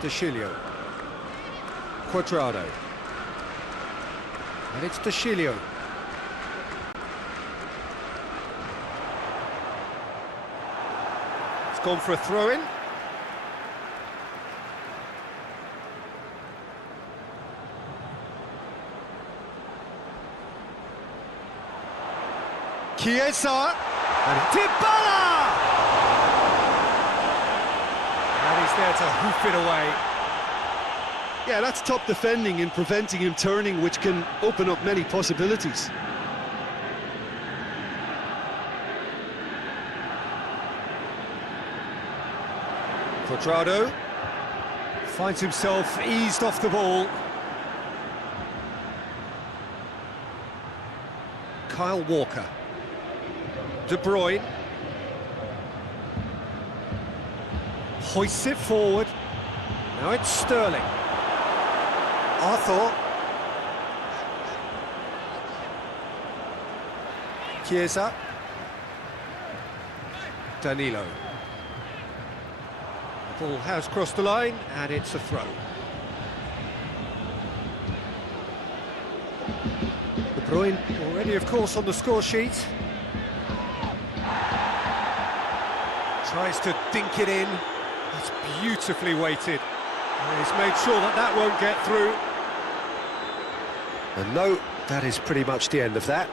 De Sciglio. Quadrado. And it's De Sciglio. It's gone for a throw-in. Chiesa. And Dybala! And he's there to hoof it away. Yeah, that's top defending and preventing him turning, which can open up many possibilities. Quadrado finds himself eased off the ball. Kyle Walker. De Bruyne. Hoists it forward. Now it's Sterling. Arthur. Chiesa. Danilo. The ball has crossed the line, and it's a throw. De Bruyne already, of course, on the score sheet. Tries to dink it in. That's beautifully weighted. And he's made sure that that won't get through. And no, that is pretty much the end of that.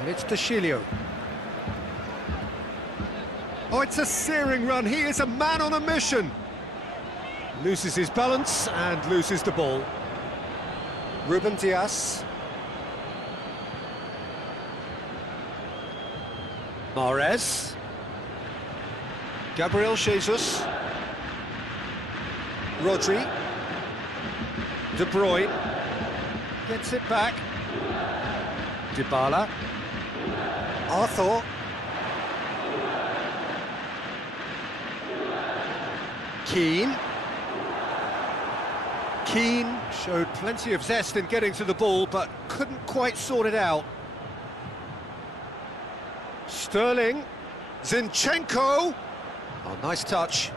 And it's De Sciglio. Oh, it's a searing run. He is a man on a mission. Loses his balance and loses the ball. Ruben Dias. Mahrez. Gabriel Jesus. Rodri. De Bruyne. Gets it back. Dybala. Arthur. Keane. Keane showed plenty of zest in getting to the ball, but couldn't quite sort it out. Sterling. Zinchenko. Oh, nice touch.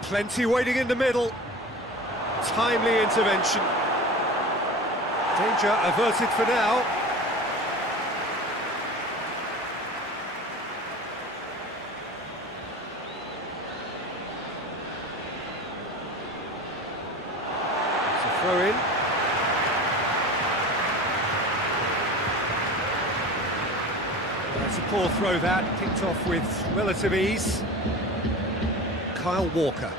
Plenty waiting in the middle. Timely intervention. Danger averted for now. It's a throw-in. That's a poor throw that, picked off with relative ease. Kyle Walker.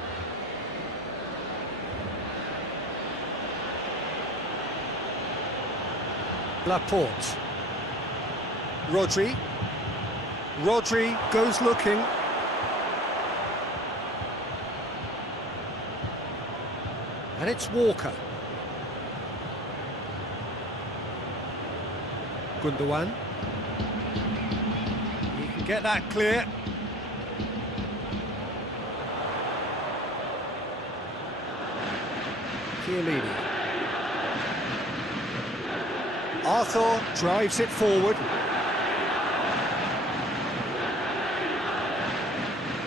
Laporte. Rodri. Rodri goes looking. And it's Walker. Gundogan. He can get that clear. Chiellini. Arthur drives it forward.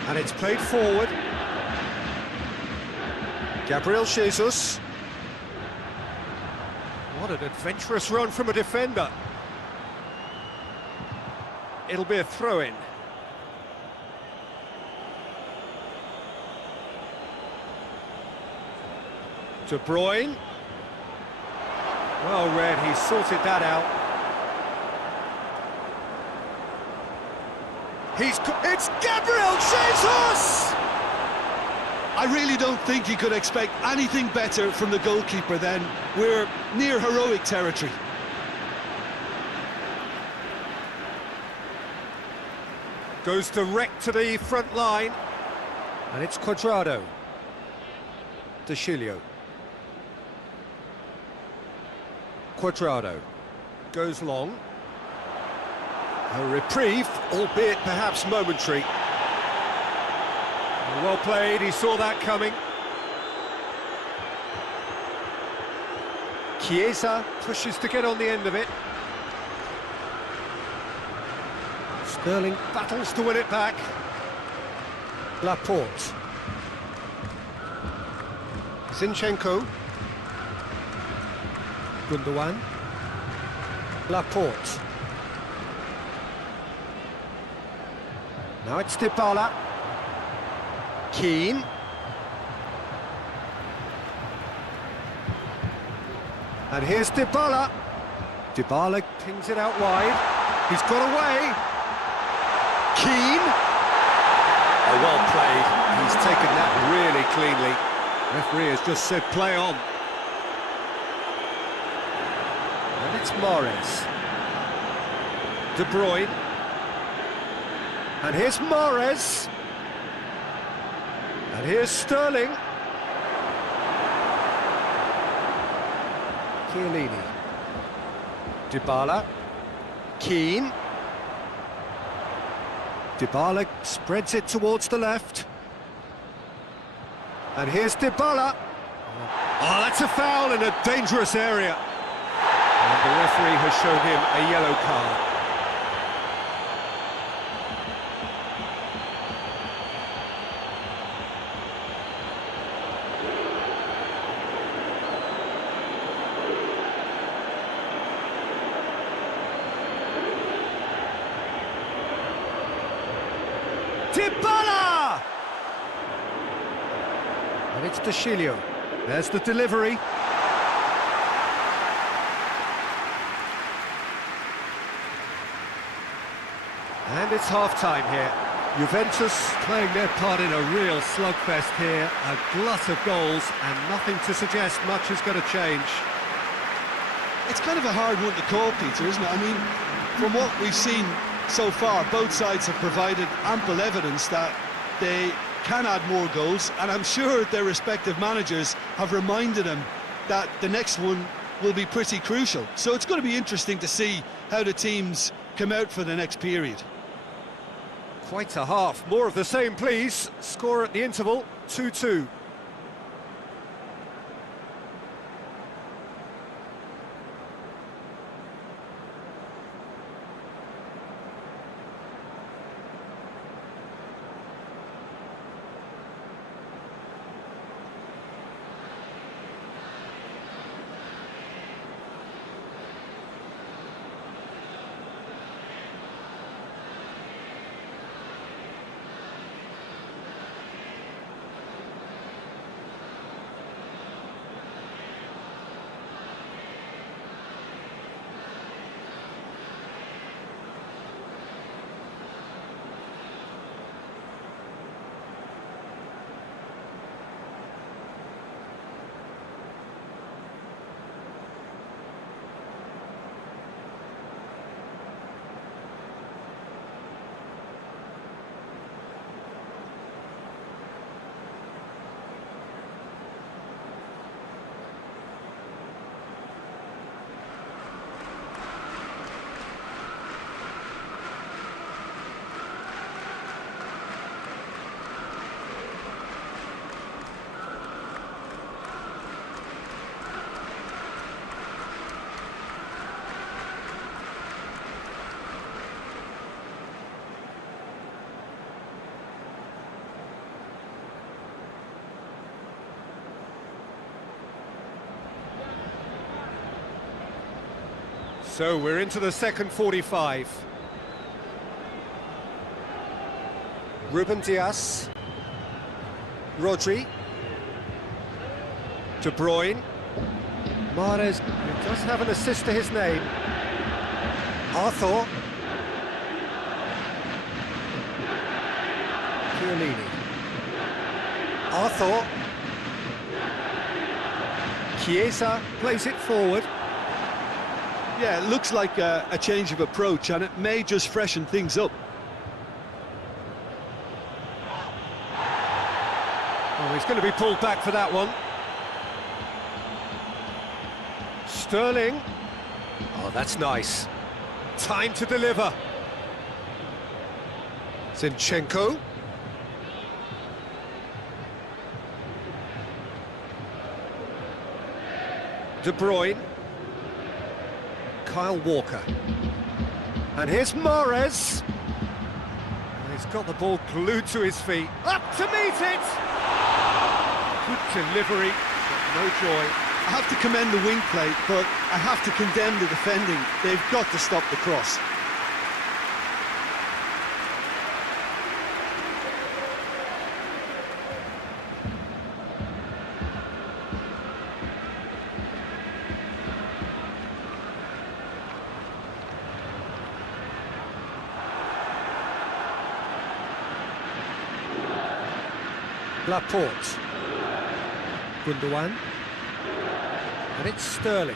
And it's played forward. Gabriel Jesus. What an adventurous run from a defender. It'll be a throw-in. De Bruyne. Well read, he sorted that out. It's Gabriel Jesus! I really don't think you could expect anything better from the goalkeeper then. We're near heroic territory. Goes direct to the front line. And it's Quadrado. De Sciglio. Quadrado. Goes long. A reprieve, albeit perhaps momentary. Well played, he saw that coming. Chiesa pushes to get on the end of it. Sterling battles to win it back. Laporte. Zinchenko. Gundogan. Laporte. Now it's Dybala. Keane. And here's Dybala. Dybala pings it out wide. He's got away. Keane. Oh, well played. He's taken that really cleanly. Referee has just said play on. And it's Mahrez. De Bruyne. And here's Mahrez. And here's Sterling. Chiellini. Dybala. Keane. Dybala spreads it towards the left. And here's Dybala. Oh, that's a foul in a dangerous area. And the referee has shown him a yellow card. Dybala! And it's De Chilio. There's the delivery. And it's half-time here. Juventus playing their part in a real slugfest here. A glut of goals and nothing to suggest much is going to change. It's kind of a hard one to call, Peter, isn't it? I mean, from what we've seen so far, both sides have provided ample evidence that they can add more goals, and I'm sure their respective managers have reminded them that the next one will be pretty crucial. So it's going to be interesting to see how the teams come out for the next period. Quite a half. More of the same, please. Score at the interval, 2-2. So we're into the second 45. Ruben Dias. Rodri. De Bruyne. Mahrez, who does have an assist to his name. Arthur. Chiellini. Arthur. Chiesa plays it forward. Yeah, it looks like a change of approach, and it may just freshen things up. Oh, he's going to be pulled back for that one. Sterling. Oh, that's nice. Time to deliver. Zinchenko. De Bruyne. Kyle Walker. And here's Mahrez. He's got the ball glued to his feet. Up to meet it! Good delivery, but no joy. I have to commend the wing play, but I have to condemn the defending. They've got to stop the cross. Laporte. Gundogan. And it's Sterling.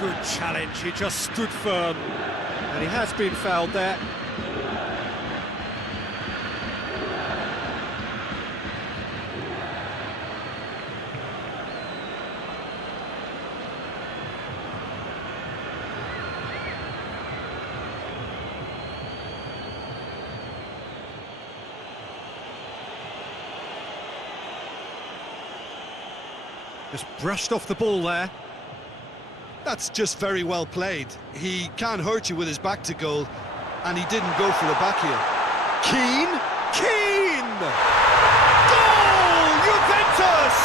Good challenge, he just stood firm. And he has been fouled there. Just brushed off the ball there. That's just very well played. He can't hurt you with his back to goal, and he didn't go for the back heel. Keane! Keane! Goal! Juventus!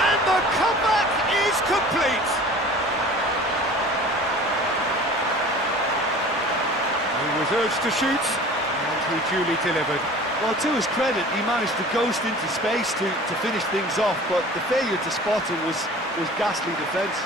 And the comeback is complete. He was urged to shoot, and he duly delivered. Well, to his credit, he managed to ghost into space to finish things off, but the failure to spot him was ghastly defence.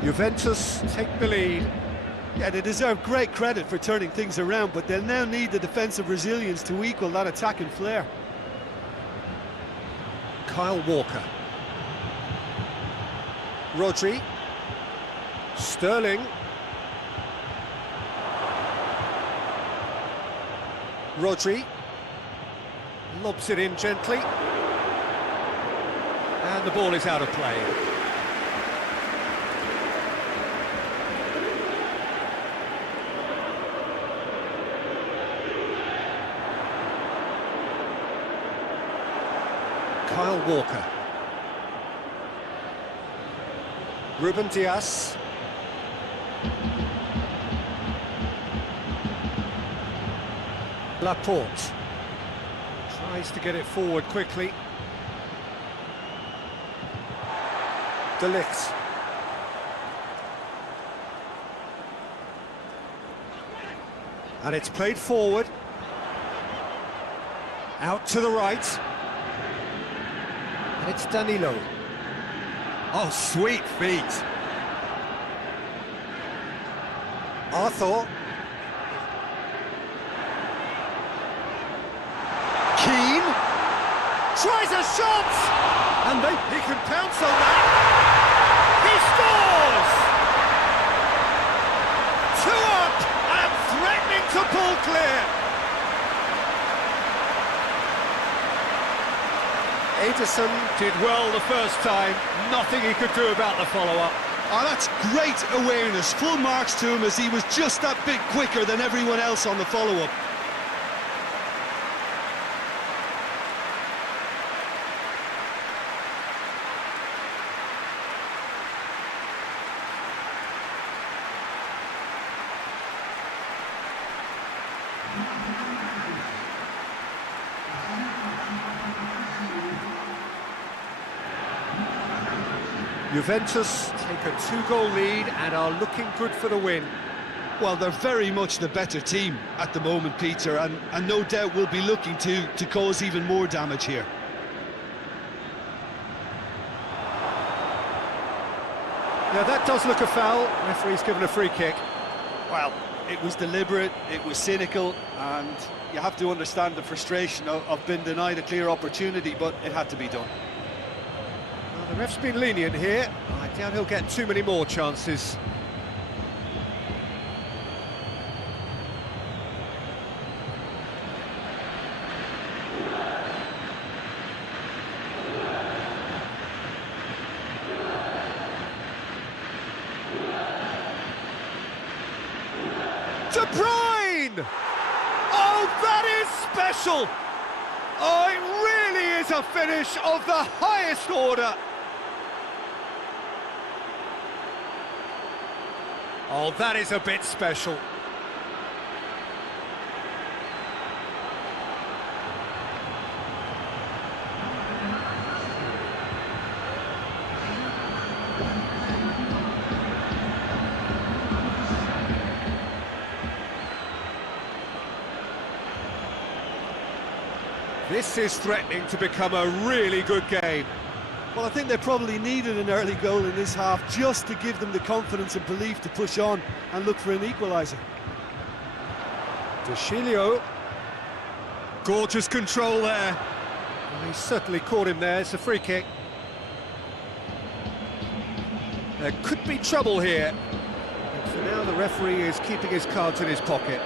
Juventus take the lead. Yeah, they deserve great credit for turning things around, but they'll now need the defensive resilience to equal that attacking flair. Kyle Walker. Rodri. Sterling. Rodri. Lobs it in gently. And the ball is out of play. Kyle Walker. Ruben Dias. Laporte. Tries to get it forward quickly. De Ligt. And it's played forward. Out to the right. It's Danilo. Oh, sweet feet. Arthur. Keane. Tries a shot! And he can pounce on that. He scores! 2 up and threatening to pull clear. Ederson did well the first time, nothing he could do about the follow-up. Oh, that's great awareness. Full marks to him as he was just that bit quicker than everyone else on the follow-up. Juventus take a 2-goal lead and are looking good for the win. Well, they're very much the better team at the moment, Peter, and no doubt will be looking to cause even more damage here. Yeah, that does look a foul. Referee's given a free kick. Well, it was deliberate, it was cynical, and you have to understand the frustration of being denied a clear opportunity, but it had to be done. Well, the ref's been lenient here. I doubt he'll get too many more chances. De Bruyne! Oh, that is special! Oh, it really is a finish of the highest order! Oh, that is a bit special. This is threatening to become a really good game. Well, I think they probably needed an early goal in this half just to give them the confidence and belief to push on and look for an equaliser. De Chilio. Gorgeous control there. Well, he certainly caught him there. It's a free kick. There could be trouble here. But for now, the referee is keeping his cards in his pocket.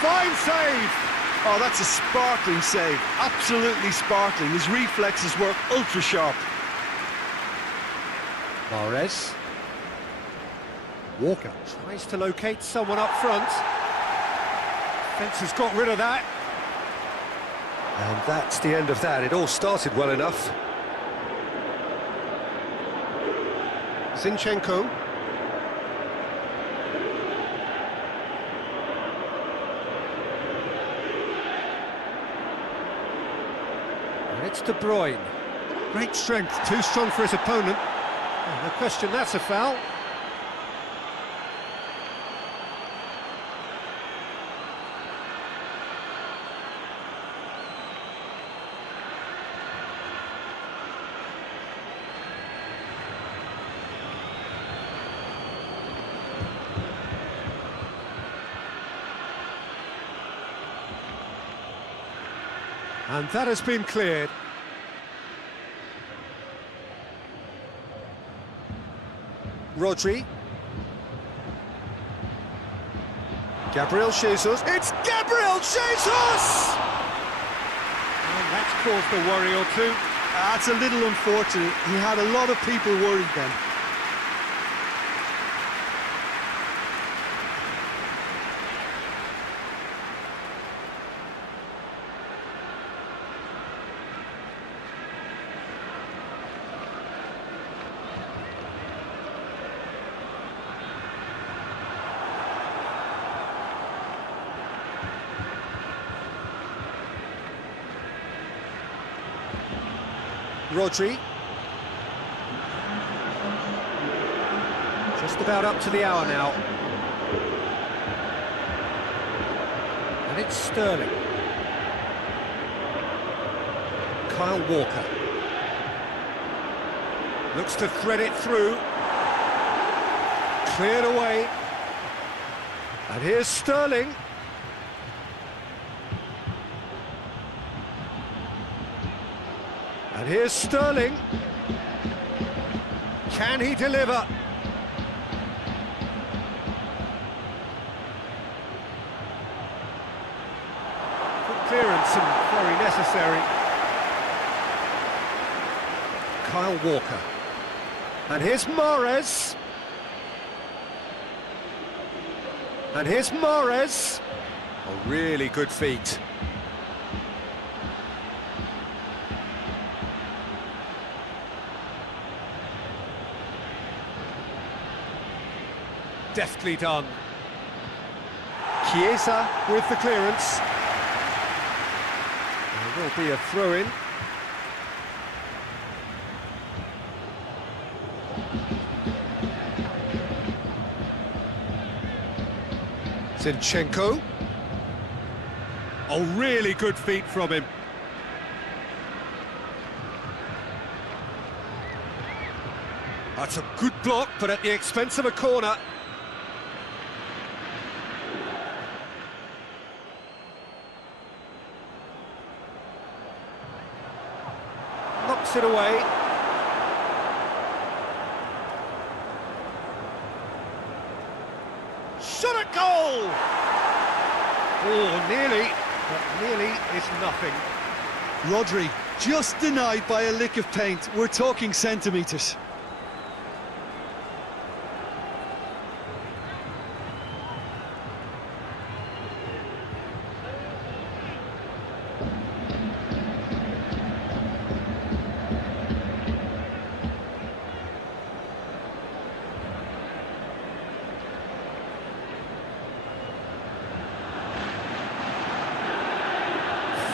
Fine save! Oh, that's a sparkling save, absolutely sparkling. His reflexes work ultra sharp. Mahrez. Walker tries to locate someone up front. Defence has got rid of that. And that's the end of that. It all started well enough. Zinchenko. And it's De Bruyne. Great strength, too strong for his opponent. Oh, no question, that's a foul. And that has been cleared. Rodri. Gabriel Jesus. It's Gabriel Jesus! And that's caused a worry or two. That's a little unfortunate. He had a lot of people worried then. Rodri. Just about up to the hour now. And it's Sterling. Kyle Walker. Looks to thread it through. Cleared away. And here's Sterling. And here's Sterling. Can he deliver? Good clearance and very necessary. Kyle Walker. And here's Mahrez. And here's Mahrez. A really good feat. Deftly done. Chiesa with the clearance. There will be a throw-in. Zinchenko. Oh, really good feet from him. That's a good block, but at the expense of a corner. Knocks it away. Shot at goal! Oh, nearly, but nearly is nothing. Rodri, just denied by a lick of paint. We're talking centimetres.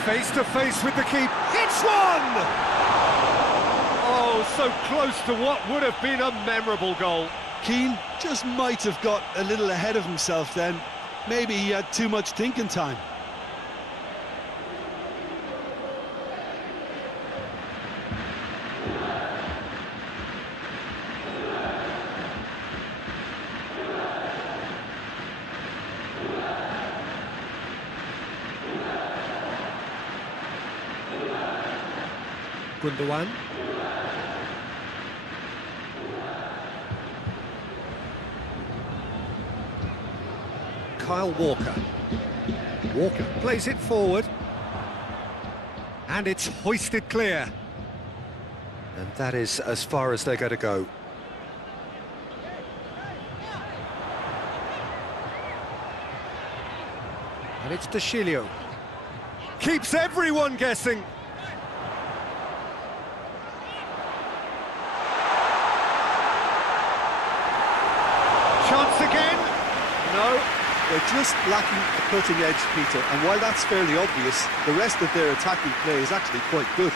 Face to face with the keeper. It's one! Oh, so close to what would have been a memorable goal. Keane just might have got a little ahead of himself then. Maybe he had too much thinking time. Gundogan. Kyle Walker. Walker plays it forward. And it's hoisted clear. And that is as far as they're going to go. And it's Deschilio. Keeps everyone guessing. Chance again. No. They're just lacking a cutting edge, Peter, and while that's fairly obvious, the rest of their attacking play is actually quite good.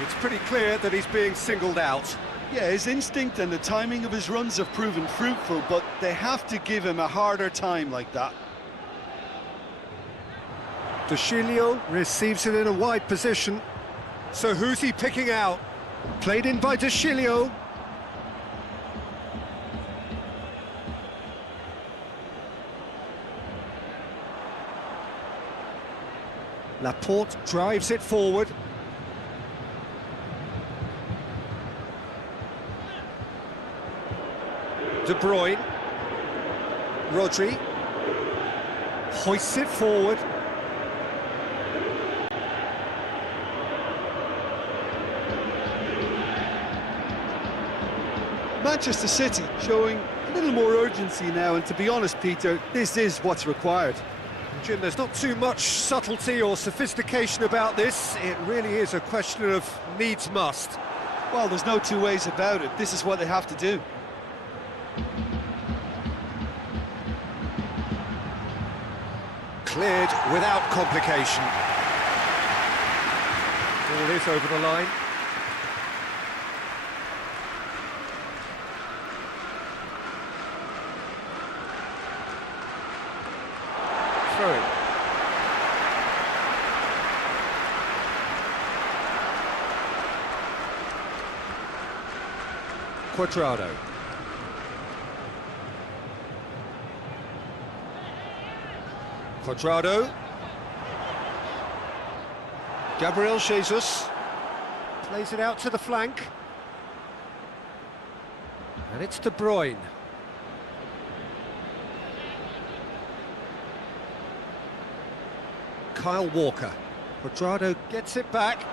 It's pretty clear that he's being singled out. Yeah, his instinct and the timing of his runs have proven fruitful, but they have to give him a harder time like that. Deschilio receives it in a wide position. So who's he picking out? Played in by Deschilio. Laporte drives it forward. De Bruyne. Rodri. Hoists it forward. Manchester City showing a little more urgency now, and to be honest, Peter, this is what's required. Jim, there's not too much subtlety or sophistication about this. It really is a question of needs must. Well, there's no two ways about it. This is what they have to do. Cleared without complication. Ball is over the line. Through. Cuadrado. Cuadrado. Gabriel Jesus plays it out to the flank. And it's De Bruyne. Kyle Walker. Cuadrado gets it back.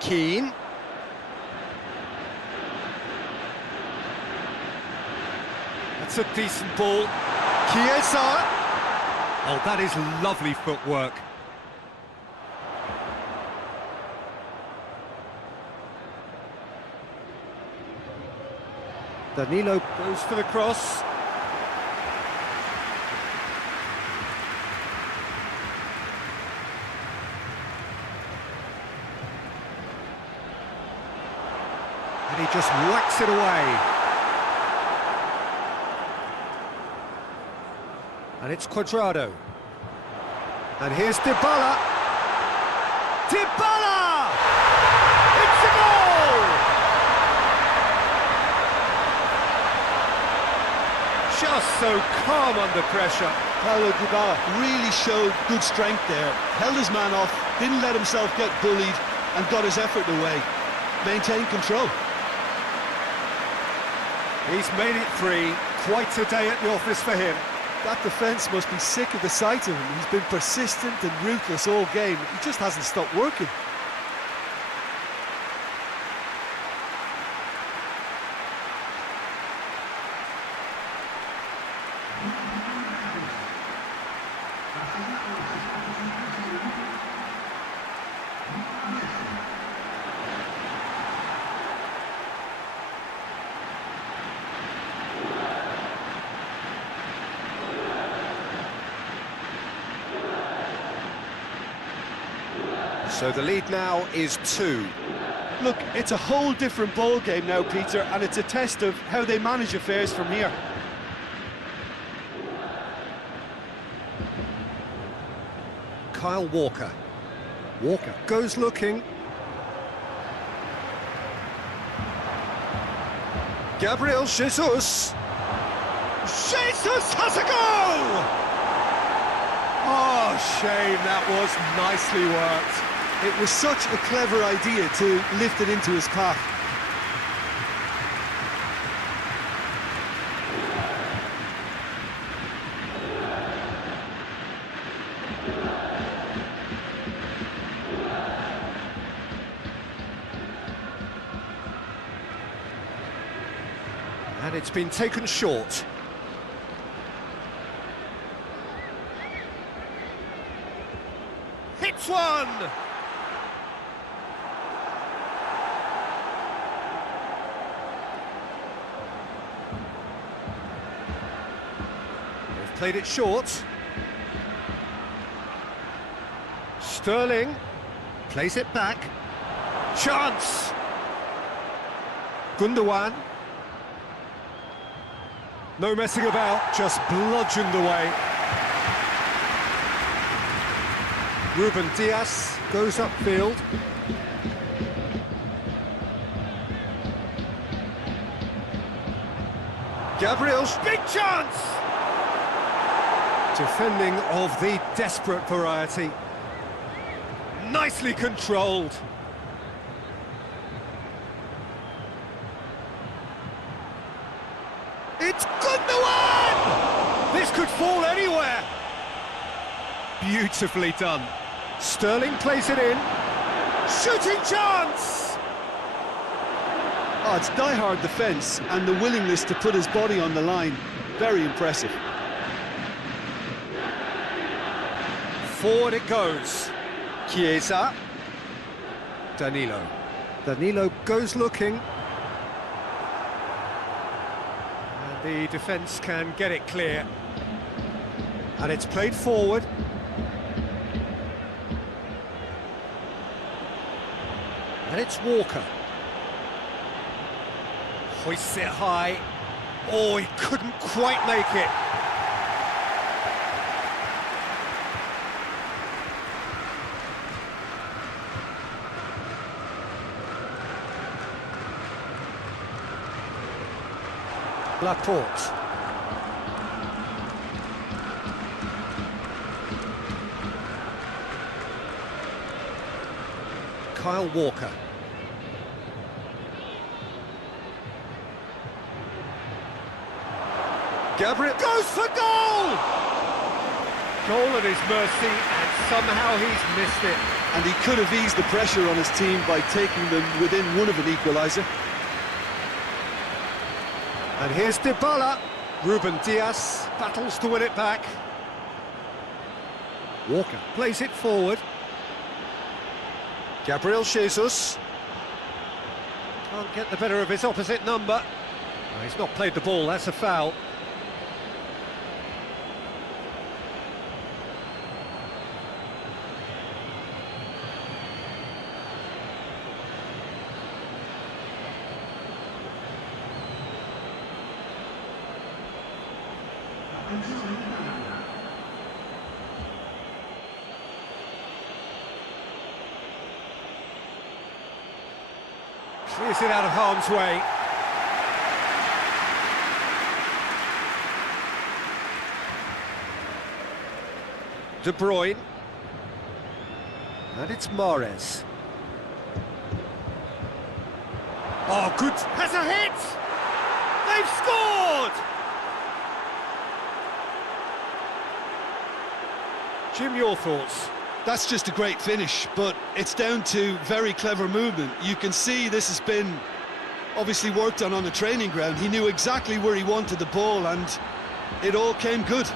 Keane. That's a decent ball. Chiesa. Oh, that is lovely footwork. Danilo goes for the cross. And he just whacks it away. And it's Cuadrado. And here's Dybala. Dybala! It's a goal! Just so calm under pressure. Paulo Dybala really showed good strength there. Held his man off, didn't let himself get bullied, and got his effort away. Maintained control. He's made it 3. Quite a day at the office for him. That defence must be sick of the sight of him. He's been persistent and ruthless all game. He just hasn't stopped working. So the lead now is 2. Look, it's a whole different ball game now, Peter, and it's a test of how they manage affairs from here. Kyle Walker. Walker goes looking. Gabriel Jesus. Jesus has a go! Oh, shame, that was nicely worked. It was such a clever idea to lift it into his path. And it's been taken short. Hits one! They've played it short. Sterling plays it back. Chance! Gundogan. No messing about, just bludgeoned away. Ruben Diaz goes upfield. Gabriel's big chance! Defending of the desperate variety. Nicely controlled. It's Gundogan! This could fall anywhere. Beautifully done. Sterling plays it in. Shooting chance! Oh, it's die-hard defence and the willingness to put his body on the line. Very impressive. Forward it goes. Chiesa. Danilo. Danilo goes looking. And the defence can get it clear. And it's played forward. And it's Walker. Hoists it high. Oh, he couldn't quite make it. Laporte. Kyle Walker. Gabriel goes for goal! Goal at his mercy, and somehow he's missed it. And he could have eased the pressure on his team by taking them within one of an equaliser. And here's Dybala. Ruben Diaz battles to win it back. Walker plays it forward. Gabriel Jesus. Can't get the better of his opposite number. Oh, he's not played the ball, that's a foul. Clears it out of harm's way. De Bruyne. And it's Mahrez. Oh, good. Has a hit! They've scored! Jim, your thoughts? That's just a great finish, but it's down to very clever movement. You can see this has been obviously worked on the training ground. He knew exactly where he wanted the ball, and it all came good.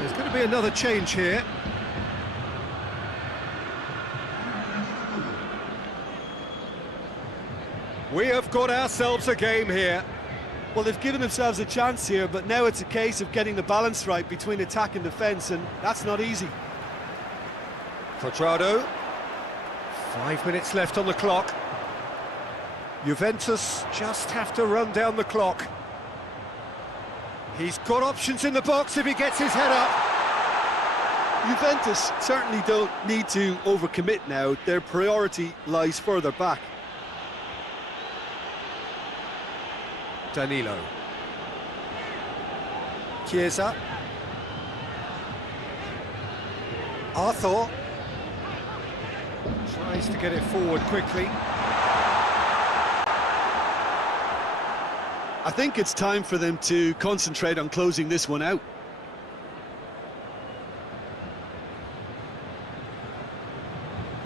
There's going to be another change here. We have got ourselves a game here. Well, they've given themselves a chance here, but now it's a case of getting the balance right between attack and defence, and that's not easy. Cuadrado. 5 minutes left on the clock. Juventus just have to run down the clock. He's got options in the box if he gets his head up. Juventus certainly don't need to overcommit now. Their priority lies further back. Danilo. Chiesa. Arthur. Tries to get it forward quickly. I think it's time for them to concentrate on closing this one out.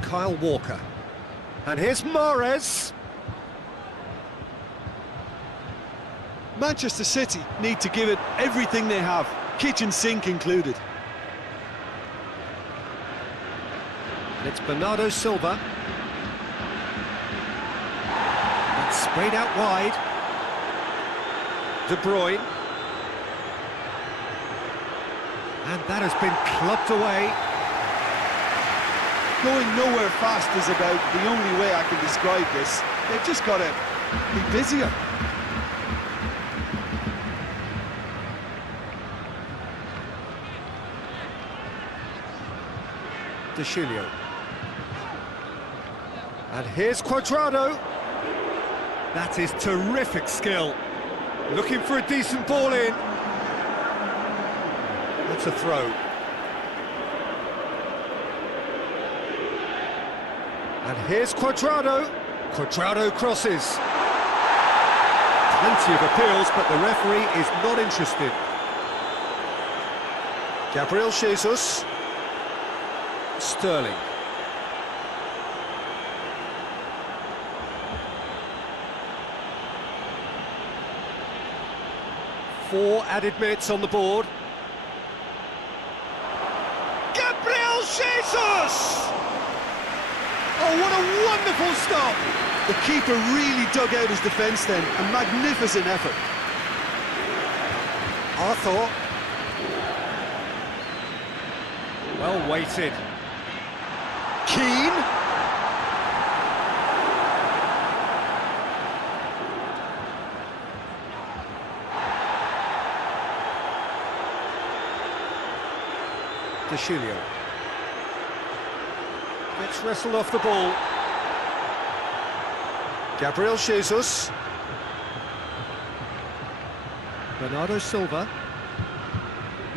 Kyle Walker. And here's Mahrez. Manchester City need to give it everything they have, kitchen sink included. And it's Bernardo Silva. It's sprayed out wide. De Bruyne. And that has been clubbed away. Going nowhere fast is about the only way I can describe this. They've just got to be busier. De Chilio. And here's Cuadrado. That is terrific skill. Looking for a decent ball in. That's a throw. And here's Cuadrado. Cuadrado crosses. Plenty of appeals, but the referee is not interested. Gabriel Jesus. Sterling. Four added minutes on the board. Gabriel Jesus! Oh, what a wonderful stop! The keeper really dug out his defence then. A magnificent effort. Arthur. Well weighted. Keane. De Chilio. Gets wrestled off the ball. Gabriel Jesus. Bernardo Silva.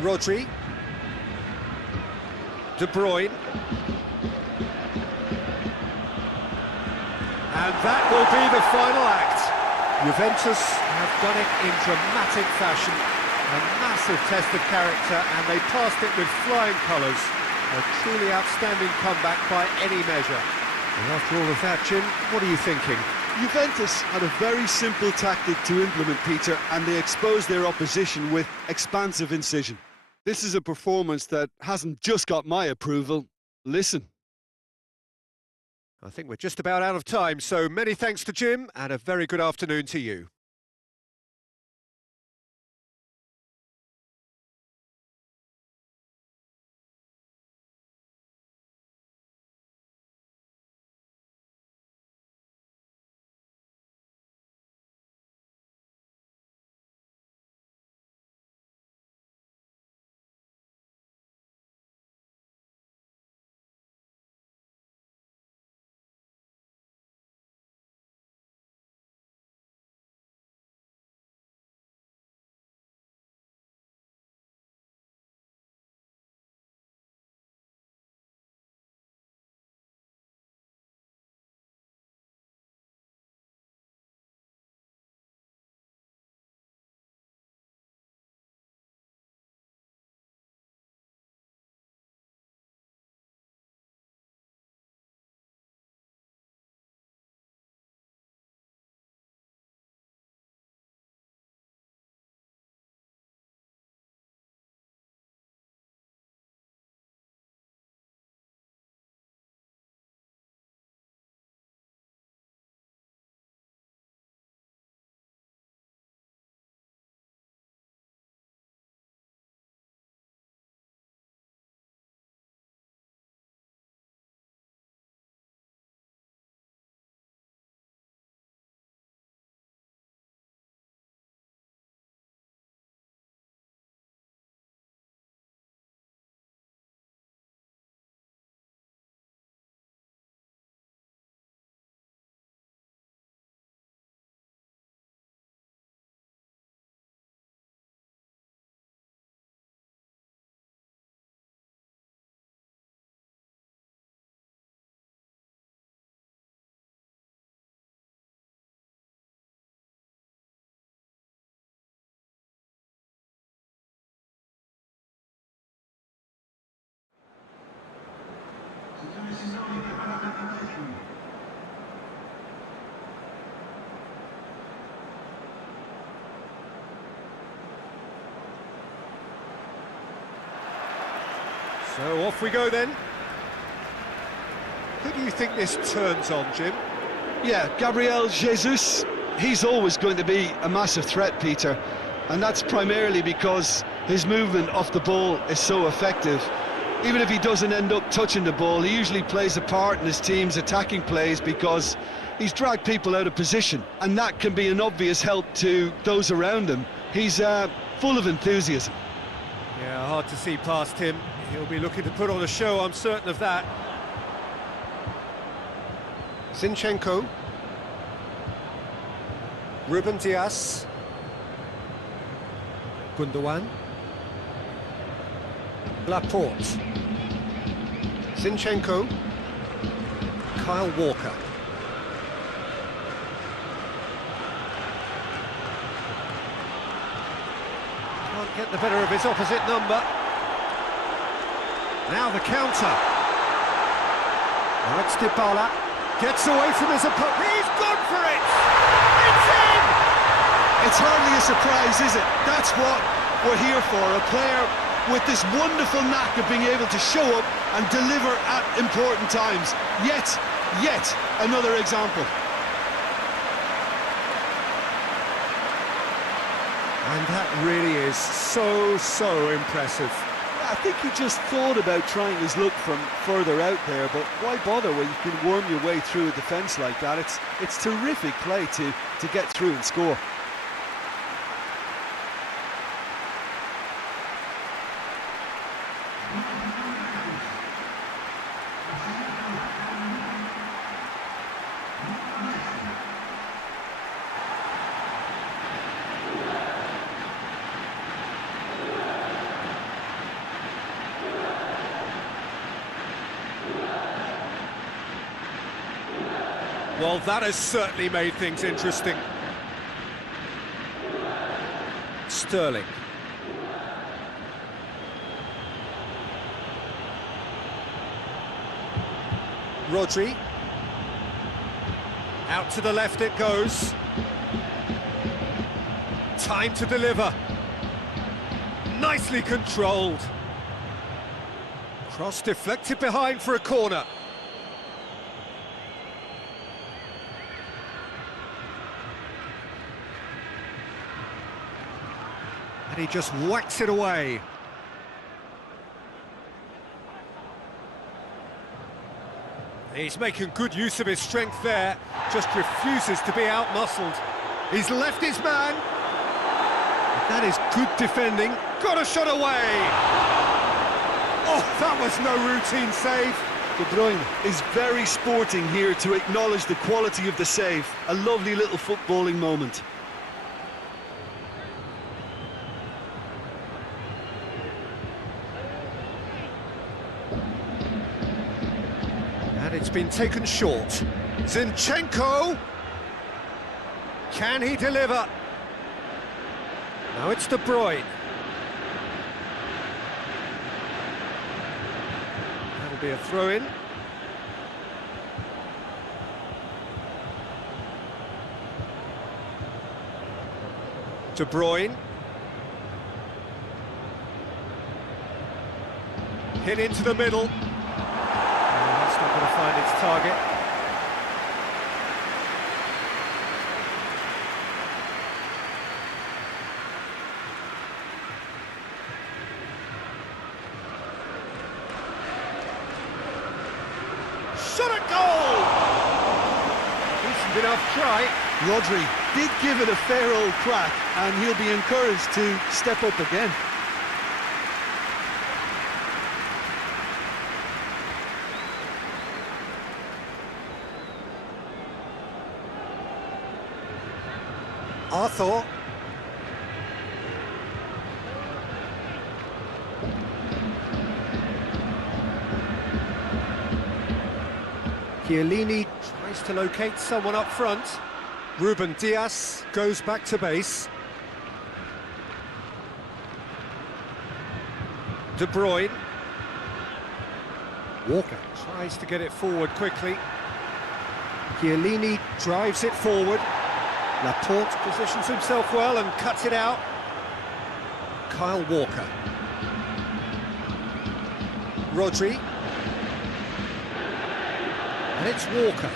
Rodri. De Bruyne. And that will be the final act. Juventus have done it in dramatic fashion. A massive test of character, and they passed it with flying colours. A truly outstanding comeback by any measure. And after all of that, Jim, what are you thinking? Juventus had a very simple tactic to implement, Peter, and they exposed their opposition with expansive incision. This is a performance that hasn't just got my approval. Listen. I think we're just about out of time, so many thanks to Jim, and a very good afternoon to you. So off we go then. Who do you think this turns on, Jim? Yeah, Gabriel Jesus, he's always going to be a massive threat, Peter, and that's primarily because his movement off the ball is so effective. Even if he doesn't end up touching the ball, he usually plays a part in his team's attacking plays because he's dragged people out of position, and that can be an obvious help to those around him. He's full of enthusiasm. Yeah, hard to see past him. He'll be looking to put on a show, I'm certain of that. Zinchenko. Ruben Dias. Gundogan. Laporte. Zinchenko. Kyle Walker. Can't get the better of his opposite number. Now the counter. Now it's Dybala. Gets away from his opponent. He's gone for it! It's in! It's hardly a surprise, is it? That's what we're here for, a player with this wonderful knack of being able to show up and deliver at important times. Yet another example. And that really is so impressive. I think he just thought about trying his luck from further out there, but why bother when you can worm your way through a defence like that? It's terrific play to get through and score. Well, that has certainly made things interesting. Sterling. Rodri. Out to the left it goes. Time to deliver. Nicely controlled. Cross deflected behind for a corner. And he just whacks it away. He's making good use of his strength there, just refuses to be out-muscled. He's left his man. That is good defending. Got a shot away. Oh, that was no routine save. De Bruyne is very sporting here to acknowledge the quality of the save. A lovely little footballing moment. And it's been taken short. Zinchenko! Can he deliver? Now it's De Bruyne. That'll be a throw-in. De Bruyne. Hit into the middle. That's not going to find its target. Shot at goal! Decent enough try. Rodri did give it a fair old crack, and he'll be encouraged to step up again. Arthur. Chiellini tries to locate someone up front. Ruben Dias goes back to base. De Bruyne. Walker tries to get it forward quickly. Chiellini drives it forward. Laporte positions himself well and cuts it out. Kyle Walker. Rodri. And it's Walker.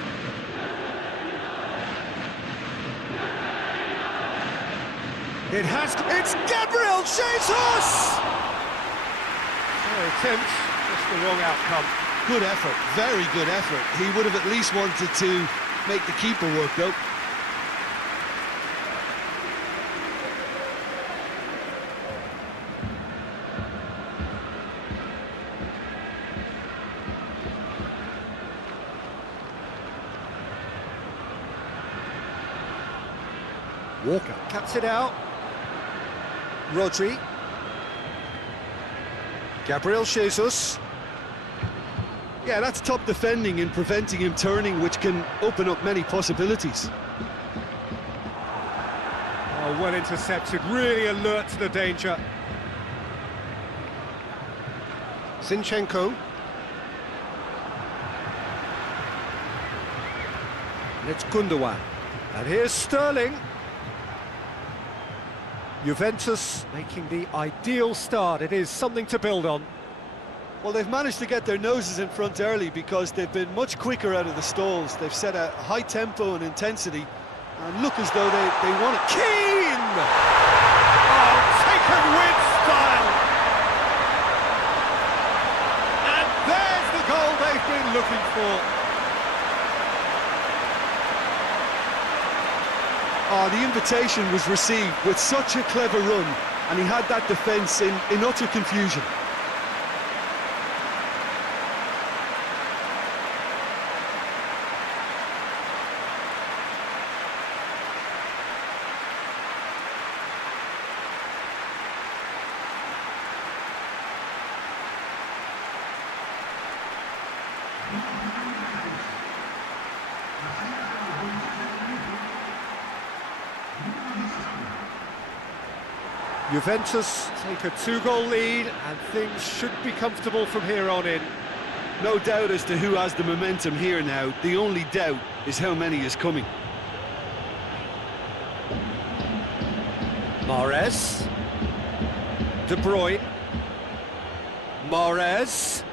It's Gabriel Jesus! Attempt, just the wrong outcome. Good effort, very good effort. He would have at least wanted to make the keeper work, though. Walker cuts it out. Rodri. Gabriel Jesus. Yeah, that's top defending and preventing him turning, which can open up many possibilities. Oh, well intercepted, really alert to the danger. Zinchenko. And it's Gundogan. And here's Sterling. Juventus making the ideal start. It is something to build on. Well, they've managed to get their noses in front early because they've been much quicker out of the stalls. They've set a high tempo and intensity and look as though they want it. Keane! Oh, taken with style! And there's the goal they've been looking for. Oh, the invitation was received with such a clever run, and he had that defence in utter confusion. Juventus take a 2-goal lead and things should be comfortable from here on in. No doubt as to who has the momentum here now. The only doubt is how many is coming. Mahrez. De Bruyne. Mahrez.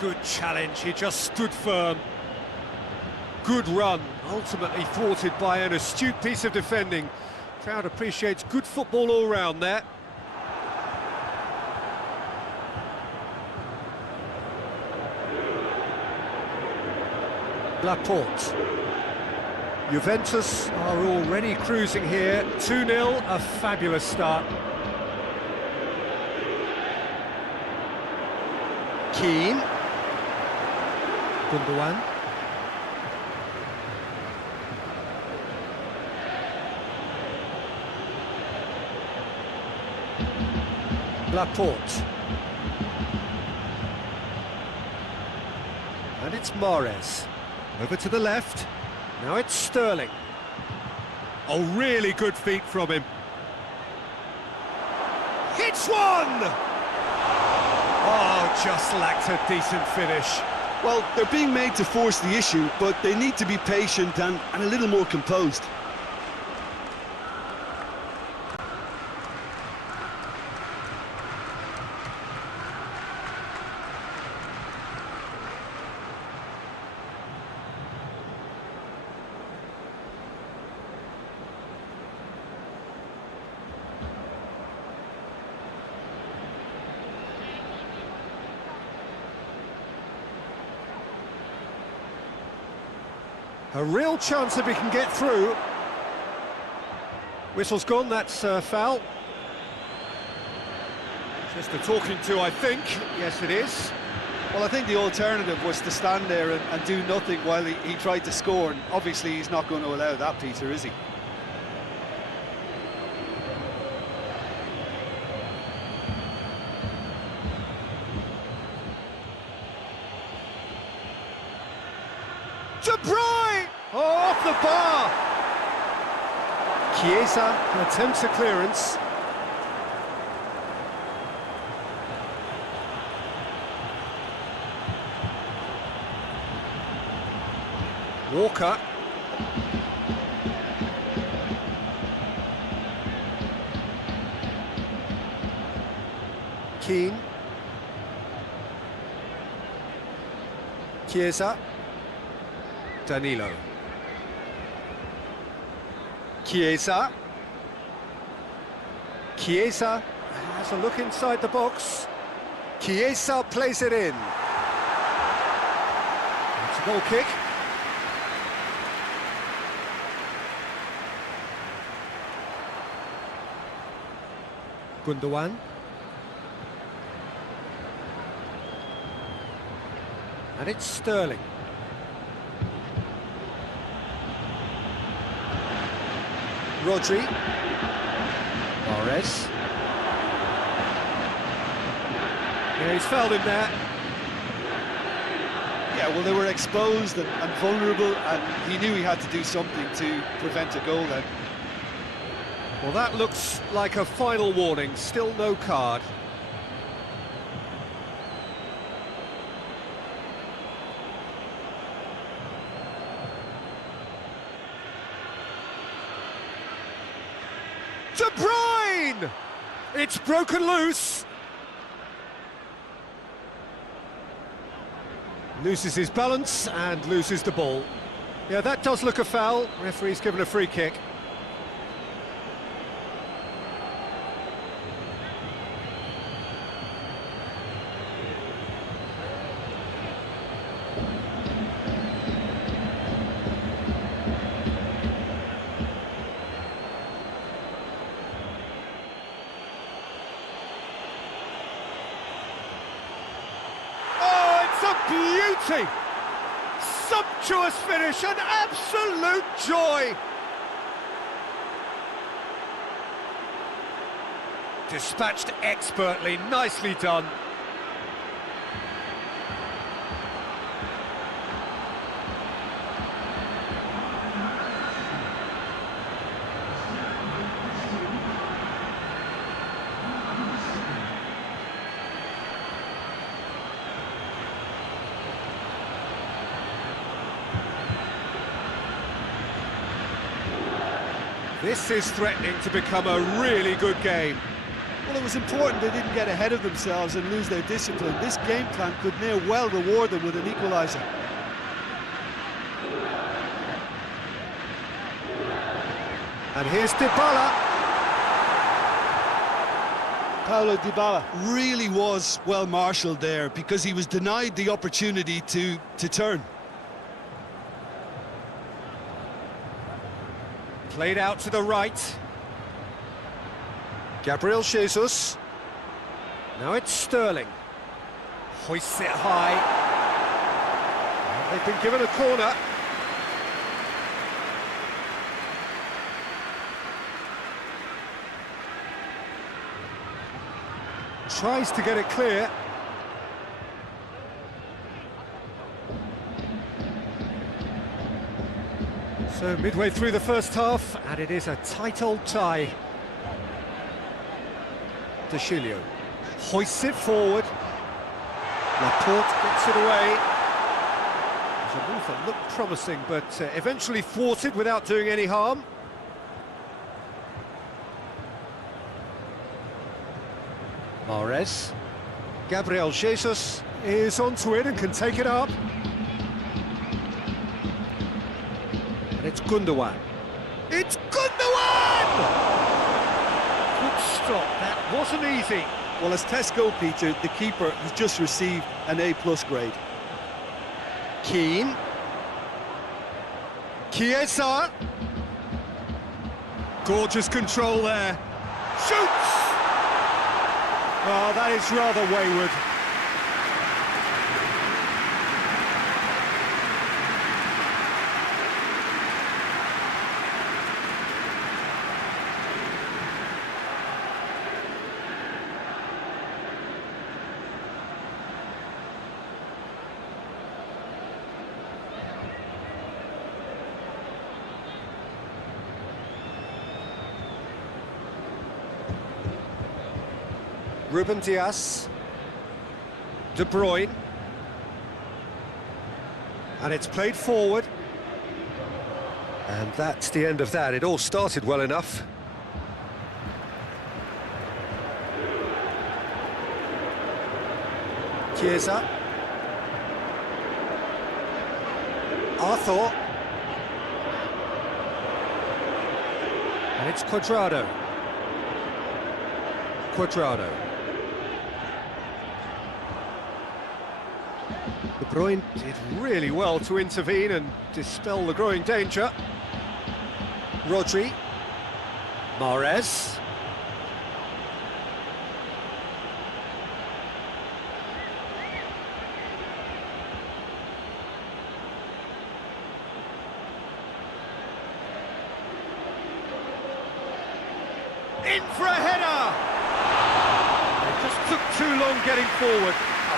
Good challenge, he just stood firm. Good run, ultimately thwarted by an astute piece of defending. Crowd appreciates good football all round there. Laporte. Juventus are already cruising here. 2-0, a fabulous start. Keane. Gundogan. Laporte. And it's Mahrez. Over to the left. Now it's Sterling. Oh, really good feet from him. Hits one! Oh, just lacked a decent finish. Well, they're being made to force the issue, but they need to be patient and a little more composed. A real chance if he can get through. Whistle's gone, that's foul. Just a talking to, I think. Yes, it is. Well, I think the alternative was to stand there and do nothing while he tried to score, and obviously he's not going to allow that, Peter, is he? De Bruyne! Oh, off the bar! Chiesa attempts a clearance. Walker. Keane. Chiesa. Danilo. Chiesa. Chiesa has a look inside the box. Chiesa plays it in. It's a goal kick. Gundogan. And it's Sterling. Rodri. Mahrez. Yeah, he's fouled him there. Yeah, well, they were exposed and vulnerable, and he knew he had to do something to prevent a goal then. Well, that looks like a final warning. Still no card. De Bruyne! It's broken loose. Loses his balance and loses the ball. Yeah, that does look a foul. Referee's given a free kick. Beauty! Sumptuous finish, an absolute joy! Dispatched expertly, nicely done. This is threatening to become a really good game. Well, it was important they didn't get ahead of themselves and lose their discipline. This game plan could near well reward them with an equaliser. And here's Dybala. Paulo Dybala. Really was well marshalled there because he was denied the opportunity to turn. Played out to the right. Gabriel Jesus. Now it's Sterling. Hoists it high. They've been given a corner. Tries to get it clear. So midway through the first half, and it is a tight old tie. De Chilio hoists it forward. Laporte gets it away. It was a move that looked promising, but eventually thwarted without doing any harm. Mahrez. Gabriel Jesus is onto it and can take it up. And it's Gundogan. It's Gundogan! Good stop, that wasn't easy. Well, as test goal, Peter, the keeper has just received an A+ grade. Keane. Chiesa. Gorgeous control there. Shoots! Oh, that is rather wayward. Ruben Dias, De Bruyne, and it's played forward, and that's the end of that. It all started well enough. Chiesa, Arthur. And it's Cuadrado. Cuadrado. De Bruyne did really well to intervene and dispel the growing danger. Rodri. Mahrez. In for a header! It just took too long getting forward.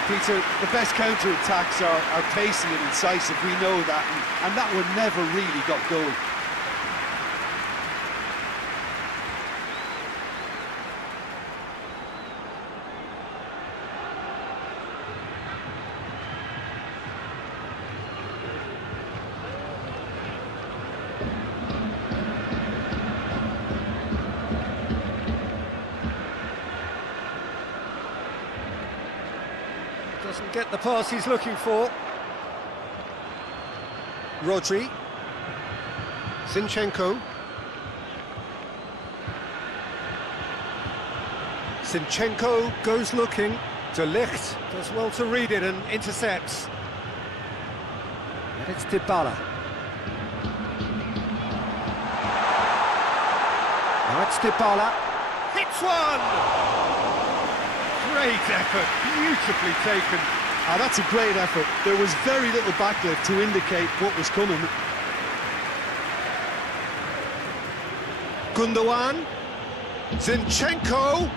Peter, the best counter-attacks are pacey and incisive, we know that, and that one never really got going. Doesn't get the pass he's looking for. Rodri. Zinchenko. Zinchenko goes looking. De Ligt does well to read it and intercepts. And it's Dybala. Now it's Dybala. Hits one! Great effort, beautifully taken. That's a great effort. There was very little backlift to indicate what was coming. Gundogan. Zinchenko.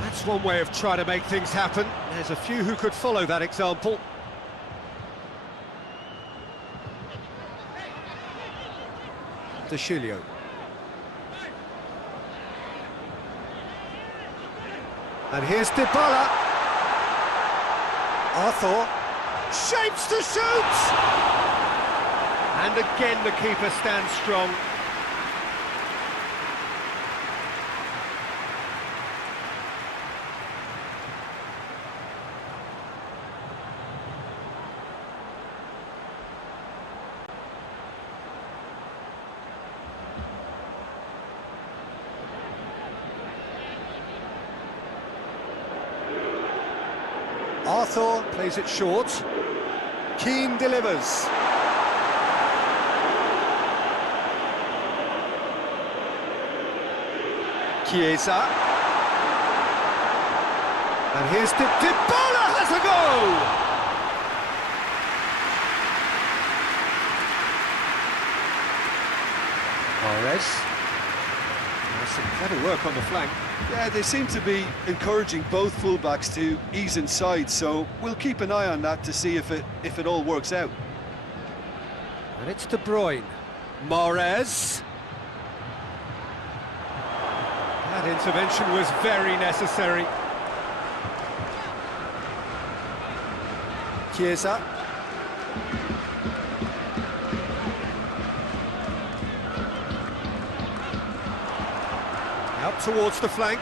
That's one way of trying to make things happen. There's a few who could follow that example. De Chilio. And here's Dybala. Arthur. Shapes to shoot! And again the keeper stands strong. Arthur plays it short. Keane delivers. Chiesa. And here's Dybala has a go! Mahrez. There's some clever work on the flank. Yeah, they seem to be encouraging both fullbacks to ease inside, so we'll keep an eye on that to see if it all works out. And it's De Bruyne. Mahrez. That intervention was very necessary. Chiesa. Out towards the flank.